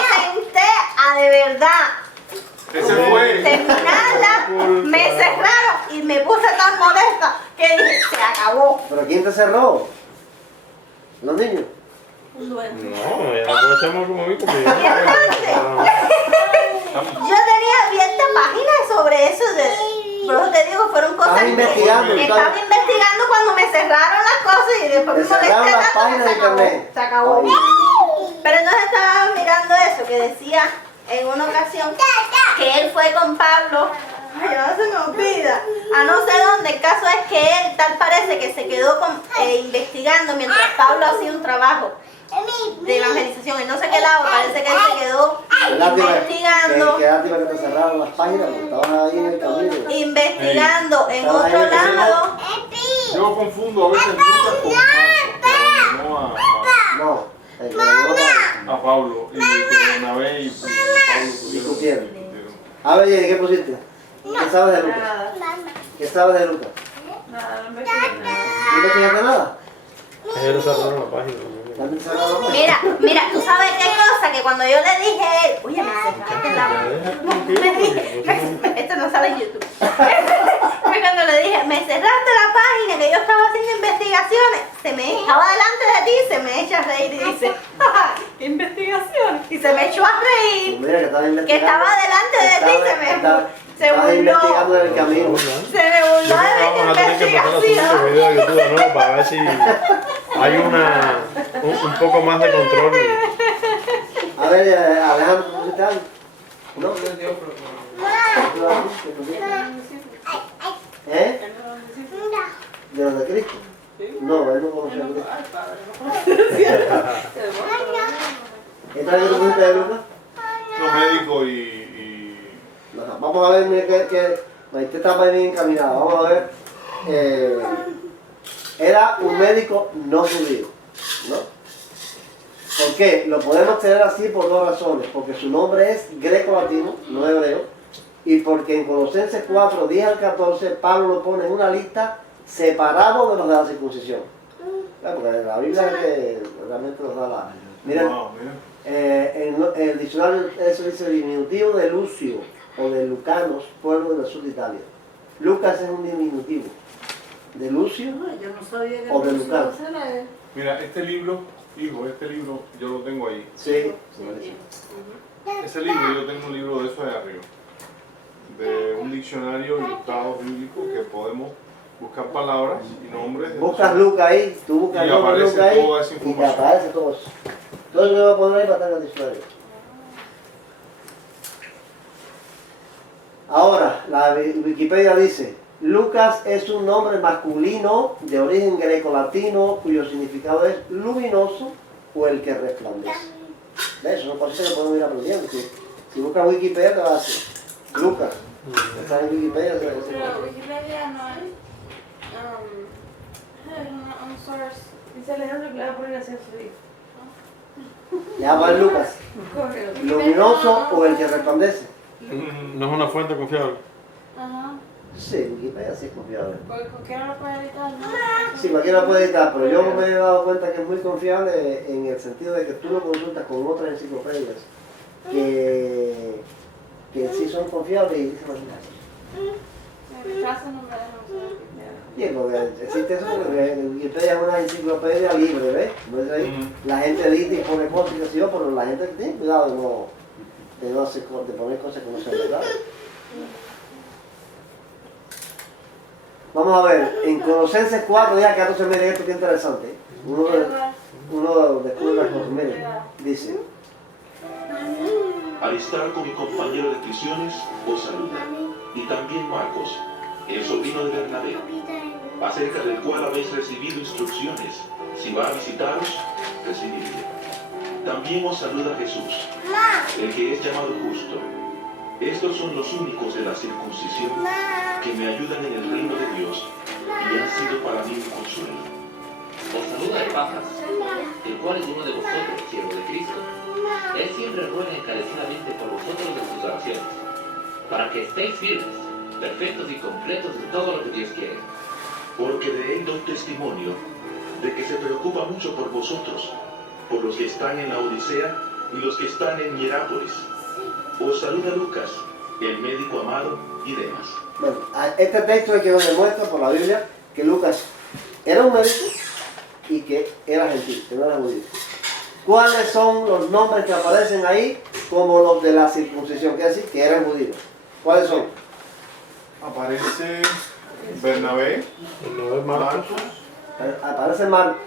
senté a de verdad Ese fue. terminarla, me cerraron y me puse tan molesta que dije, se acabó. ¿Pero quién te cerró? ¿Los niños? No, ya no hacemos como mí porque yo Yo tenía abiertas páginas sobre eso, por eso te digo, fueron cosas Estaba investigando, que estaba- estaba investigando cuando me cerraron las cosas y después me Te molesté cerraron las tanto que páginas de se acabó. internet. Se acabó. Ay. Pero entonces estaba mirando eso, que decía en una ocasión que él fue con Pablo, ay, no se me olvida, a no sé dónde. El caso es que él tal parece que se quedó investigando mientras Pablo hacía un trabajo de evangelización en no sé qué lado, parece que él se quedó investigando. Qué lástima que te cerraron las páginas, porque estabas ahí en el camino. Investigando en Estaba ahí otro en el lado. Yo confundo a veces Lucas con Marcos, pero no No, el que le a Pablo. Y que Bernabé y Pablo discutieron. discutieron. A ver, Jenny, ¿qué pusiste? ¿Qué sabes de Lucas? Nada, ¿Qué sabes de Lucas? nada, no me quedé nada. ¿No investigaste nada? Ayer le cerraron la página. ¿También te cerraron las páginas? Mira, tú sabes qué cosa, que cuando yo le dije a él, oye, me cerraste la esto no sale en YouTube. Fue cuando le dije, me cerraste la página que yo estaba haciendo investigaciones, estaba delante de ti, se me echa a reír y dice, "Ja, ¿qué investigaciones?" Y se me echó a reír, Pues mira, que estaba investigando. que estaba delante de ti, se Estaba burló. investigando en el camino. Se me burló Yo creo de que mi vamos a tener que empezar a subir investigación. los videos a YouTube de nuevo para ver si hay un poco más de control. A ver, Alejandro, ¿tú pusiste algo? ¿No? No les dio problema. ¿Qué pusiste? ¿Eh? ¿De los de Cristo? No, él no conoce a Cristo. Ay, padre, no puedo. ¿Esta es que tú pusiste de Lucas? Los médicos y Ajá. Vamos a ver, mira que Maite está bien encaminada. Vamos a ver. Era un médico no judío, ¿no? ¿Por qué? Lo podemos tener así por dos razones. Porque su nombre es greco-latino, no hebreo. Y porque en Colosenses 4, 10 al 14, Pablo lo pone en una lista separado de los de la circuncisión. Claro, porque la Biblia es que realmente nos da la... Miren, wow, mira. en el diccionario eso dice diminutivo de Lucio o de Lucanos, pueblo del sur de Italia. Lucas es un diminutivo de Lucio Yo no sabía que o de no Lucano. se lee. Mira, este libro, hijo, este libro yo lo tengo ahí. Sí. Ese libro, yo tengo un libro de eso de arriba. De un diccionario ilustrado bíblico que podemos buscar palabras y nombres. de Buscas personas. Lucas ahí, tú buscas Y el nombre de aparece Lucas ahí toda esa y te información. aparece todo eso. Todo eso que voy a poner ahí para estar en el diccionario. Ahora, la Wikipedia dice, Lucas es un nombre masculino de origen greco-latino cuyo significado es luminoso o el que resplandece. ¿Ves? Son cosas que podemos ir aprendiendo. Si buscas Wikipedia te va a decir, Lucas. Está en Wikipedia. Pero Wikipedia no es un source. Dice Alejandro que le va a poner así a su hijo. Le va a poner Lucas. Correo. Luminoso o el que resplandece. No es una fuente confiable. Ajá. Sí, Wikipedia sí es confiable. Porque cualquiera lo puede editar, ¿no? Sí, cualquiera puede editar, pero yo me he dado cuenta que es muy confiable en el sentido de que tú lo consultas con otras enciclopedias que sí son confiables y dicen las cosas. Me rechazo, no me dejan usar Wikipedia. Bien, porque existe eso, porque Wikipedia es una enciclopedia libre, ¿ves? Como dice ahí, la gente edita y pone cosas y qué sé yo, pero la gente tiene cuidado de poner cosas que no sean verdades. Vamos a ver, en Colosenses 4, ya que se mire esto que interesante. Uno descubre las cosas, miren, dice, Aristarco, mi compañero de prisiones, os saluda, y también Marcos, el sobrino de Bernabé, acerca del cual habéis recibido instrucciones. Si va a visitaros, recibidle. También os saluda Jesús, el que es llamado justo. Estos son los únicos de la circuncisión que me ayudan en el reino de Dios y han sido para mí un consuelo. Os saluda Epafras, el cual es uno de vosotros, siervo de Cristo. Él siempre ruega encarecidamente por vosotros en sus oraciones, para que estéis firmes perfectos y completos de todo lo que Dios quiere. Porque de él doy testimonio de que se preocupa mucho por vosotros, por los que están en la Odisea y los que están en Hierápolis. Os saluda Lucas, el médico amado, y demás. Bueno, este texto es que nos demuestra por la Biblia que Lucas era un médico y que era gentil, que no era judío. ¿Cuáles son los nombres que aparecen ahí como los de la circuncisión? Quiere decir que eran judíos. ¿Cuáles son? Aparece Bernabé, Marcos, Aparece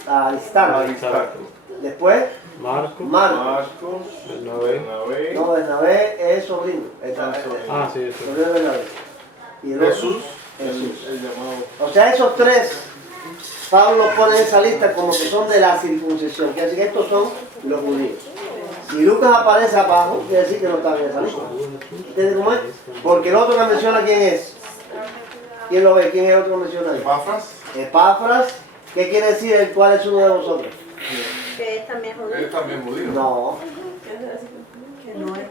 Aristarco. Después, Marcos, Bernabé. No, Bernabé es sobrino. Ah, sí, eso. Sobrino de Bernabé. Y luego, Jesús, Jesús. el llamado. O sea, esos tres, Pablo pone en esa lista como que son de la circuncisión. Quiere decir que estos son los judíos. Si Lucas aparece abajo, quiere decir que no está en esa lista. ¿Entiendes cómo es? Porque el otro que menciona, ¿quién es? ¿Quién lo ve? ¿Quién es el otro que menciona ahí? Epafras. Epafras. ¿Qué quiere decir el cual es uno de vosotros? Que es también judío. Él también judío. No. Que no es.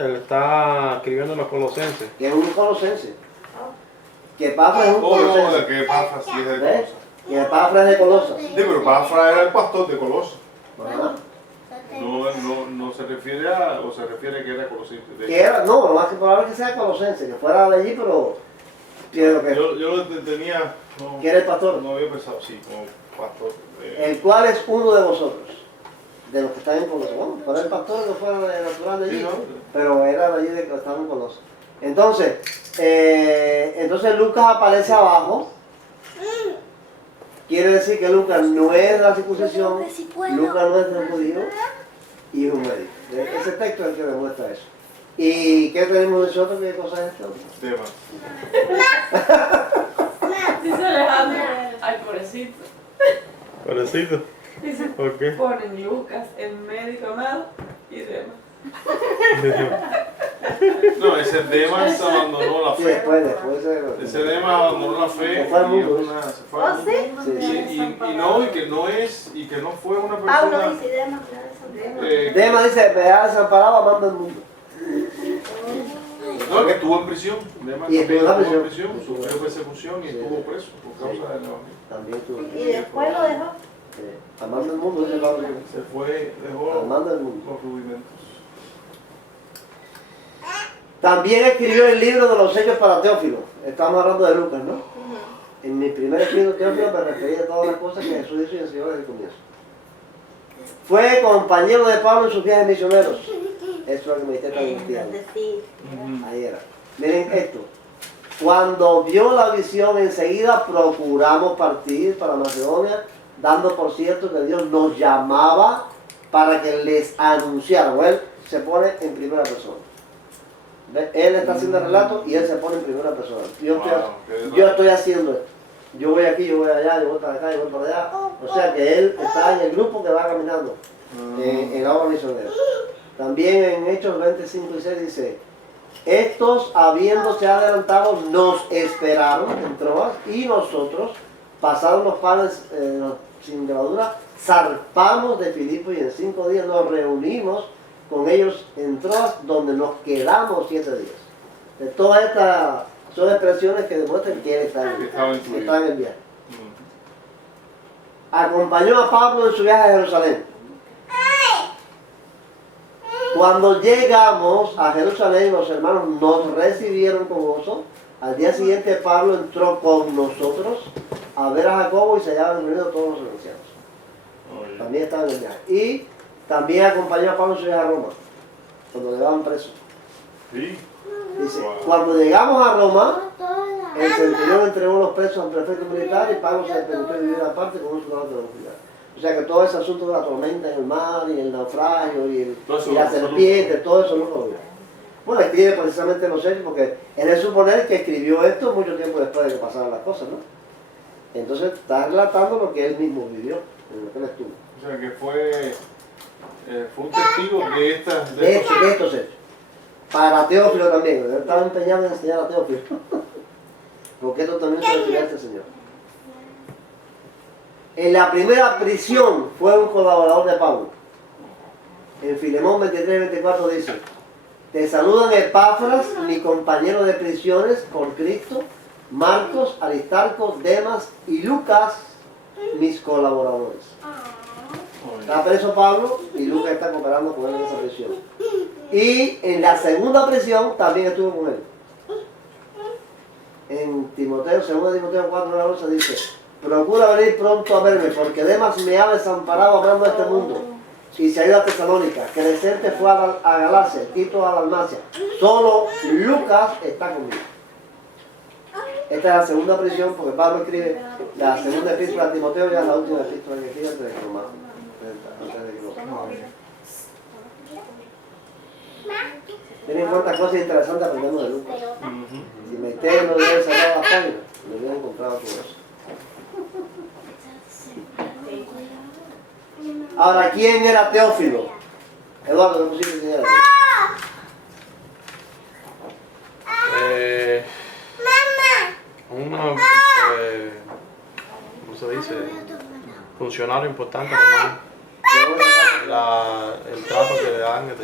Él está escribiendo a los colosenses. Que es un colosense. Que Epafras es un Oh, colosense. de que Epafras sí es de ¿Ves? Colosas. Que Epafras es de Colosas. Sí, pero Epafras era el pastor de Colosas. Ajá. No se refiere a, o se refiere que era colosense. Que era, no, lo más que probable es que sea colosense, que fuera de allí, pero quiero que Yo lo tenía, no, ¿quién era el pastor? no había pensado, sí, como pastor. El cual es uno de vosotros, de los que están en Colosas. Bueno, fuera el pastor que fuera de natural de allí, Sí, ¿no? pero era de allí de que estaban en Colosas. Entonces Lucas aparece abajo. Quiere decir que Lucas no es de la circuncisión, Lucas no es de los judíos y es un médico. Ese texto es el que demuestra eso. ¿Y qué tenemos nosotros? ¿Qué cosa es esto? Temas. Dice Alejandro. Ay, pobrecito. Pobrecito. Dice, ¿Por qué? ponen Lucas, el médico amado, y demás. No, ese Demas abandonó la Sí, fe. después Ese Demas abandonó la fe. Se fue al mundo. Se fue al ¿Oh, mundo. sí? Y que no fue una Pablo persona. dice, Demas, Demas dice, vea desamparado amando el mundo. No, que estuvo en prisión. Demas Y también estuvo en estuvo en prisión. prisión, sufrió persecución y estuvo preso por causa del evangelio. También tú. y después lo dejó. Amando el mundo, dice Pablo. Se fue, dejó Amando el mundo. los rudimentos. También escribió el libro de los Hechos para Teófilo. Estamos hablando de Lucas, ¿no? En mi primer escrito Teófilo me refería a todas las cosas que Jesús hizo y enseñó desde el comienzo. Fue compañero de Pablo en sus viajes misioneros. Eso es lo que me dijiste tan investigando. Ahí era. Miren esto. Cuando vio la visión enseguida procuramos partir para Macedonia, dando por cierto que Dios nos llamaba para que les anunciáramos. Él se pone en primera persona. ¿Ves? Él está haciendo el relato y él se pone en primera persona. Yo estoy haciendo esto. Yo voy aquí, yo voy allá, yo voy para acá, yo voy para allá. O sea que él está en el grupo que va caminando en la obra misionera. También en Hechos 25 y 6 dice: estos, habiéndose adelantado, nos esperaron en Troas y nosotros, pasados los panes sin levadura, zarpamos de Filipo y en 5 días nos reunimos con ellos en Troas, donde nos quedamos 7 días. De todas estas son expresiones que demuestran que él está en el viaje. Acompañó a Pablo en su viaje a Jerusalén. Cuando llegamos a Jerusalén, los hermanos nos recibieron con gozo. Al día siguiente Pablo entró con nosotros a ver a Jacobo y se hallaban reunidos todos los ancianos. También estaban en el viaje. Y también acompañó a Pablo en su viaje a Roma, cuando le daban preso. Sí. Dice, cuando llegamos a Roma, el centurión entregó los presos al prefecto militar y Pablo se permitió vivir aparte con un soldado de la autoridad. O sea que todo ese asunto de la tormenta en el mar y el naufragio y la serpiente, todo eso no lo vio. Bueno, escribe precisamente los hechos porque él es suponer que escribió esto mucho tiempo después de que pasaran las cosas, ¿no? Entonces está relatando lo que él mismo vivió, en lo que él estuvo. O sea que fue un testigo de estas De estos hechos. Para Teófilo también, él estaba empeñado en enseñar a Teófilo. Porque esto también se refiere a este señor. En la primera prisión fue un colaborador de Pablo. En Filemón 23-24 dice: Te saludan Epafras, mi compañero de prisiones por Cristo, Marcos, Aristarco, Demas y Lucas, mis colaboradores. Está preso Pablo y Lucas está cooperando con él en esa prisión. Y en la segunda prisión también estuvo con él. En Timoteo, 2 Timoteo 4:11 dice: procura venir pronto a verme, porque Demas me ha desamparado hablando de este mundo y se ha ido a Tesalónica. Crescente fue a Galacia, Tito a Dalmacia. Solo Lucas está conmigo. Esta es la segunda prisión, porque Pablo escribe la segunda epístola a Timoteo y es la última epístola que escribe antes de Roma. Tienen cuantas cosas interesantes aprendemos de Lucas. Si me no hubiera cerrado la página, me hubiera encontrado todo eso. Ahora, ¿quién era Teófilo? Eduardo, ¿qué pusiste quién era? ¿Cómo se dice? Funcionario importante, hermano. El trato que le dan es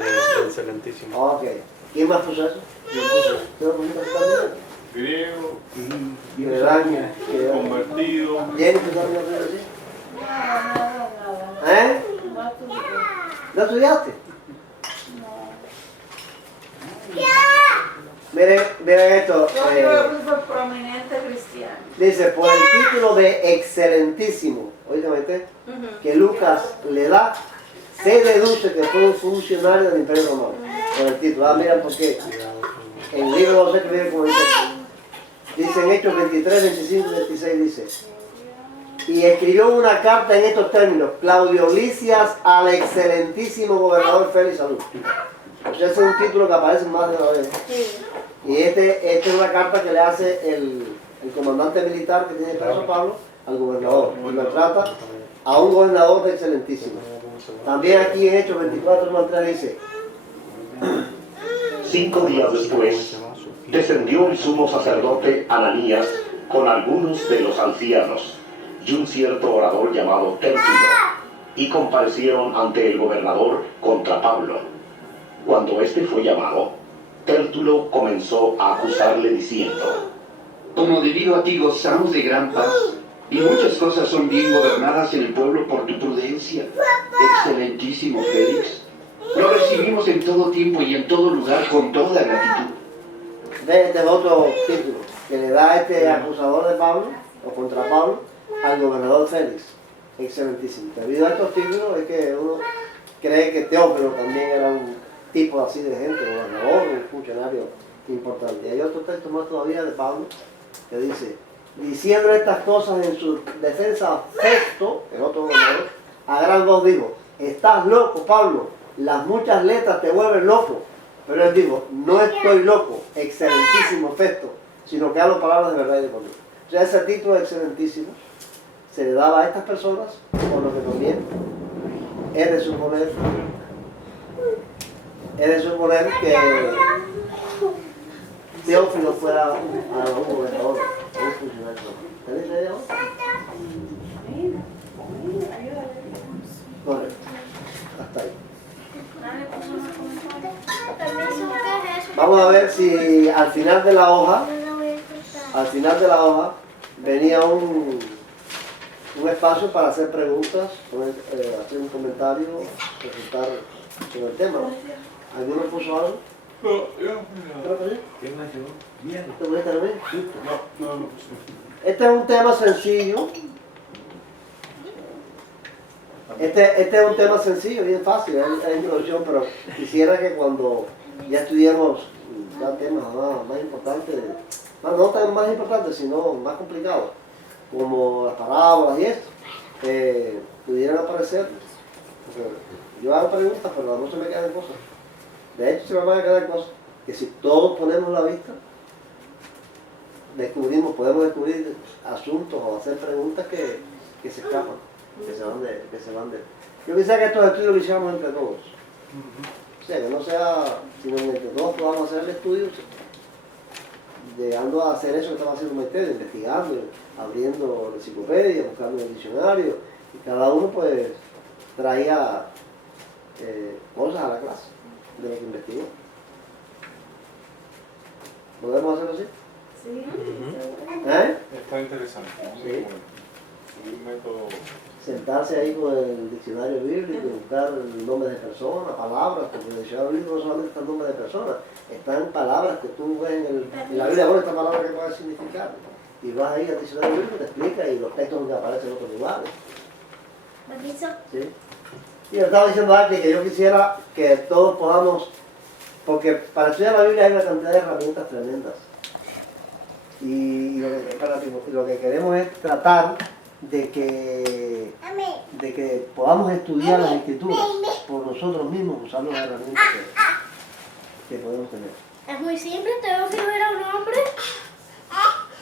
excelentísimo. Ok. ¿Quién más puso eso? ¿Qué lo pusiste también? Griego, Convertido. ¿Quién puso así? ¿Eh? ¿No estudiaste? Miren esto. Prominente cristiano. Dice, por el título de excelentísimo, oígame, que Lucas le da, se deduce que fue un funcionario del Imperio Romano. Por el título. Mira, porque en el libro 12 que viene como dice en Hechos 23, 25 y 26 dice: y escribió una carta en estos términos: Claudio Lisias al excelentísimo gobernador Félix Salud. O sea, ese es un título que aparece más de una vez. Y este es una carta que le hace el comandante militar que tiene preso Pablo al gobernador. Y lo trata a un gobernador de excelentísimo. También aquí en Hechos 24:3 dice: 5 días después, descendió el sumo sacerdote Ananías con algunos de los ancianos y un cierto orador llamado Tértulo, y comparecieron ante el gobernador contra Pablo. Cuando éste fue llamado, Tértulo comenzó a acusarle diciendo: como debido a ti gozamos de gran paz, y muchas cosas son bien gobernadas en el pueblo por tu prudencia, excelentísimo Félix. Lo recibimos en todo tiempo y en todo lugar con toda gratitud. Este es otro título que le da este acusador de Pablo, o contra Pablo, al gobernador Félix. Excelentísimo. Debido a estos títulos es que uno cree que Teófilo también era un tipo así de gente, gobernador, un funcionario importante. Y hay otro texto más todavía de Pablo que dice: diciendo estas cosas en su defensa, Festo, el otro gobernador, a gran voz dijo: estás loco, Pablo, las muchas letras te vuelven loco. Pero él dijo: no estoy loco, excelentísimo Festo, sino que hablo palabras de verdad y de poder. O sea, ese título de excelentísimo se le daba a estas personas, por lo que también es de suponer que Teófilo fuera un gobernador, un funcionario. ¿Tenéis idea? Correcto. Hasta ahí. Vamos a ver si al final de la hoja, venía un espacio para hacer preguntas, hacer un comentario, presentar sobre el tema. ¿Alguno puso algo? No, yo. ¿Quién me ayudó? Bien. ¿Te voy a estar bien? No. Este es un tema sencillo. Este es un tema sencillo, bien fácil, es introducción, pero quisiera que cuando ya estudiemos ya temas más importantes, no tan más importantes, sino más complicados, como las parábolas y esto, pudieran aparecer. Porque yo hago preguntas, pero no se me quedan cosas. De hecho, se me van a quedar cosas que si todos ponemos la vista, podemos descubrir asuntos o hacer preguntas que se escapan, que se van de. Yo quisiera que estos estudios lo hiciéramos entre todos. O sea, que no sea, sino que entre todos podamos hacer el estudio, llegando a hacer eso que estaba haciendo ustedes, investigando, abriendo la enciclopedia, buscando el diccionario, y cada uno pues traía cosas a la clase de lo que investigó. ¿Podemos hacerlo así? Sí. ¿Eh? Está interesante. Muy Sí. bueno. Un método. Sentarse ahí con el diccionario bíblico y buscar nombres de personas, palabras, porque el diccionario bíblico no solamente están nombres de personas, están palabras que tú ves en la Biblia, bueno, esta palabra que puede significar. Y vas ahí al diccionario bíblico, te explica y los textos donde aparecen en otros lugares. ¿Permiso? ¿Sí? Y yo estaba diciendo a que yo quisiera que todos podamos, porque para estudiar la Biblia hay una cantidad de herramientas tremendas. Y lo que queremos es tratar de que podamos estudiar las escrituras por nosotros mismos, usando las herramientas que podemos tener. Es muy simple, Teófilo era un hombre.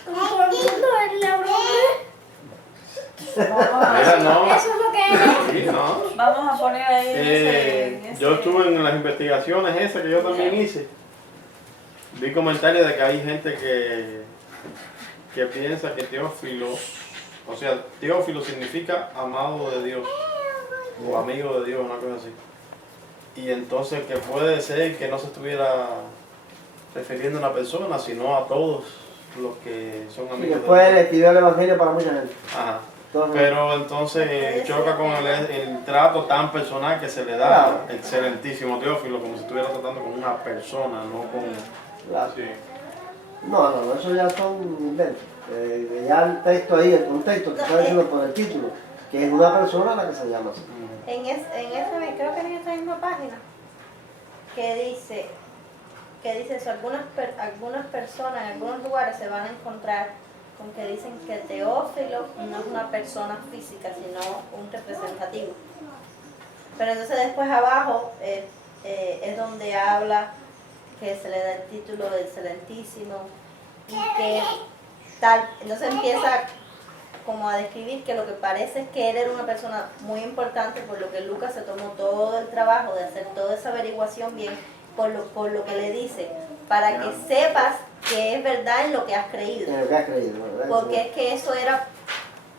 Como todo el mundo, él era un hombre. Mira, no. Eso es lo que es. Sí, no. Vamos a poner ahí en ese... Yo estuve en las investigaciones esas que yo también hice. Vi comentarios de que hay gente que piensa que Teófilo, o sea, Teófilo significa amado de Dios o amigo de Dios, una cosa así. Y entonces que puede ser que no se estuviera refiriendo a una persona, sino a todos los que son Y amigos de Dios. después él escribió el Evangelio para mucha gente. Ajá. Entonces, Pero entonces choca con el trato tan personal que se le da al excelentísimo Teófilo, como si estuviera tratando con una persona, no con... claro. Sí. No, eso ya son inventos. Ya el texto ahí, el contexto que está diciendo por el título, que es una persona a la que se llama así. En esa, creo que en esta misma página, que dice eso, algunas personas en algunos lugares se van a encontrar con que dicen que Teófilo no es una persona física, sino un representativo. Pero entonces después abajo es donde habla que se le da el título de excelentísimo y que tal, entonces empieza como a describir que lo que parece es que él era una persona muy importante, por lo que Lucas se tomó todo el trabajo de hacer toda esa averiguación bien, por lo que le dice, para que sepas que es verdad en lo que has creído. En lo que has creído, ¿verdad? Porque es que eso era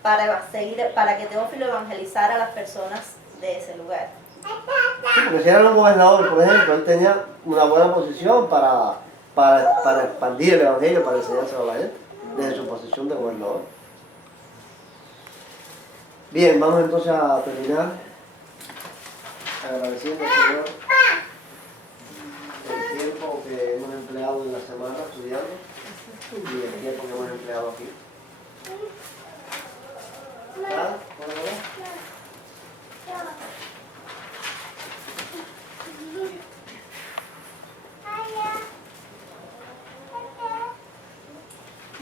para que Teófilo evangelizara a las personas de ese lugar. Sí, porque si era un gobernador, por ejemplo, él tenía una buena posición para expandir el Evangelio, para enseñárselo a la gente, desde su posición de gobernador. Bien, vamos entonces a terminar agradeciendo al Señor el tiempo que hemos empleado en la semana estudiando y el tiempo que hemos empleado aquí. ¿Ah? ¿Puedo ver?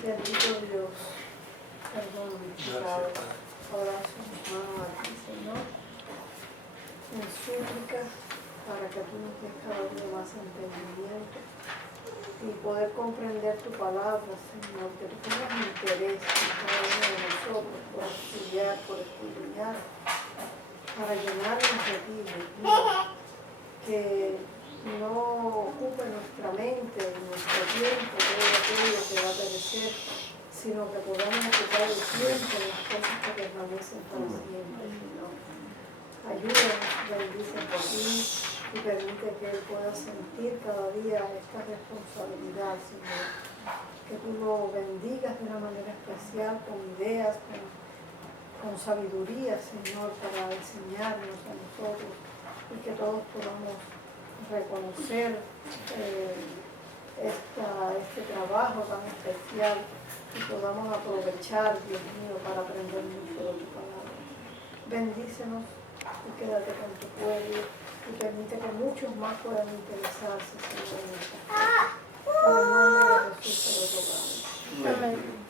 Bendito Dios, perdón, oración, mano a ti, Señor, en súplica para que tú nos des cada día más entendimiento y poder comprender tu palabra, Señor, que tú tengas interés en cada uno de nosotros por estudiar, por escudriñar, para llenarnos de ti, Dios, que no ocupe nuestra mente, nuestro tiempo, todo aquello que va a perecer, sino que podamos ocupar el tiempo en las cosas que permanecen para siempre, Señor. Ayúdanos, bendice por ti y permite que Él pueda sentir cada día esta responsabilidad, Señor. Que tú lo bendigas de una manera especial, con ideas, con sabiduría, Señor, para enseñarnos a nosotros y que todos podamos reconocer este trabajo tan especial y podamos aprovechar, Dios mío, para aprender mucho de tu palabra. Bendícenos y quédate con tu pueblo y permite que muchos más puedan interesarse, Señor, en esta. En el nombre de Jesús te lo rogamos. Amén.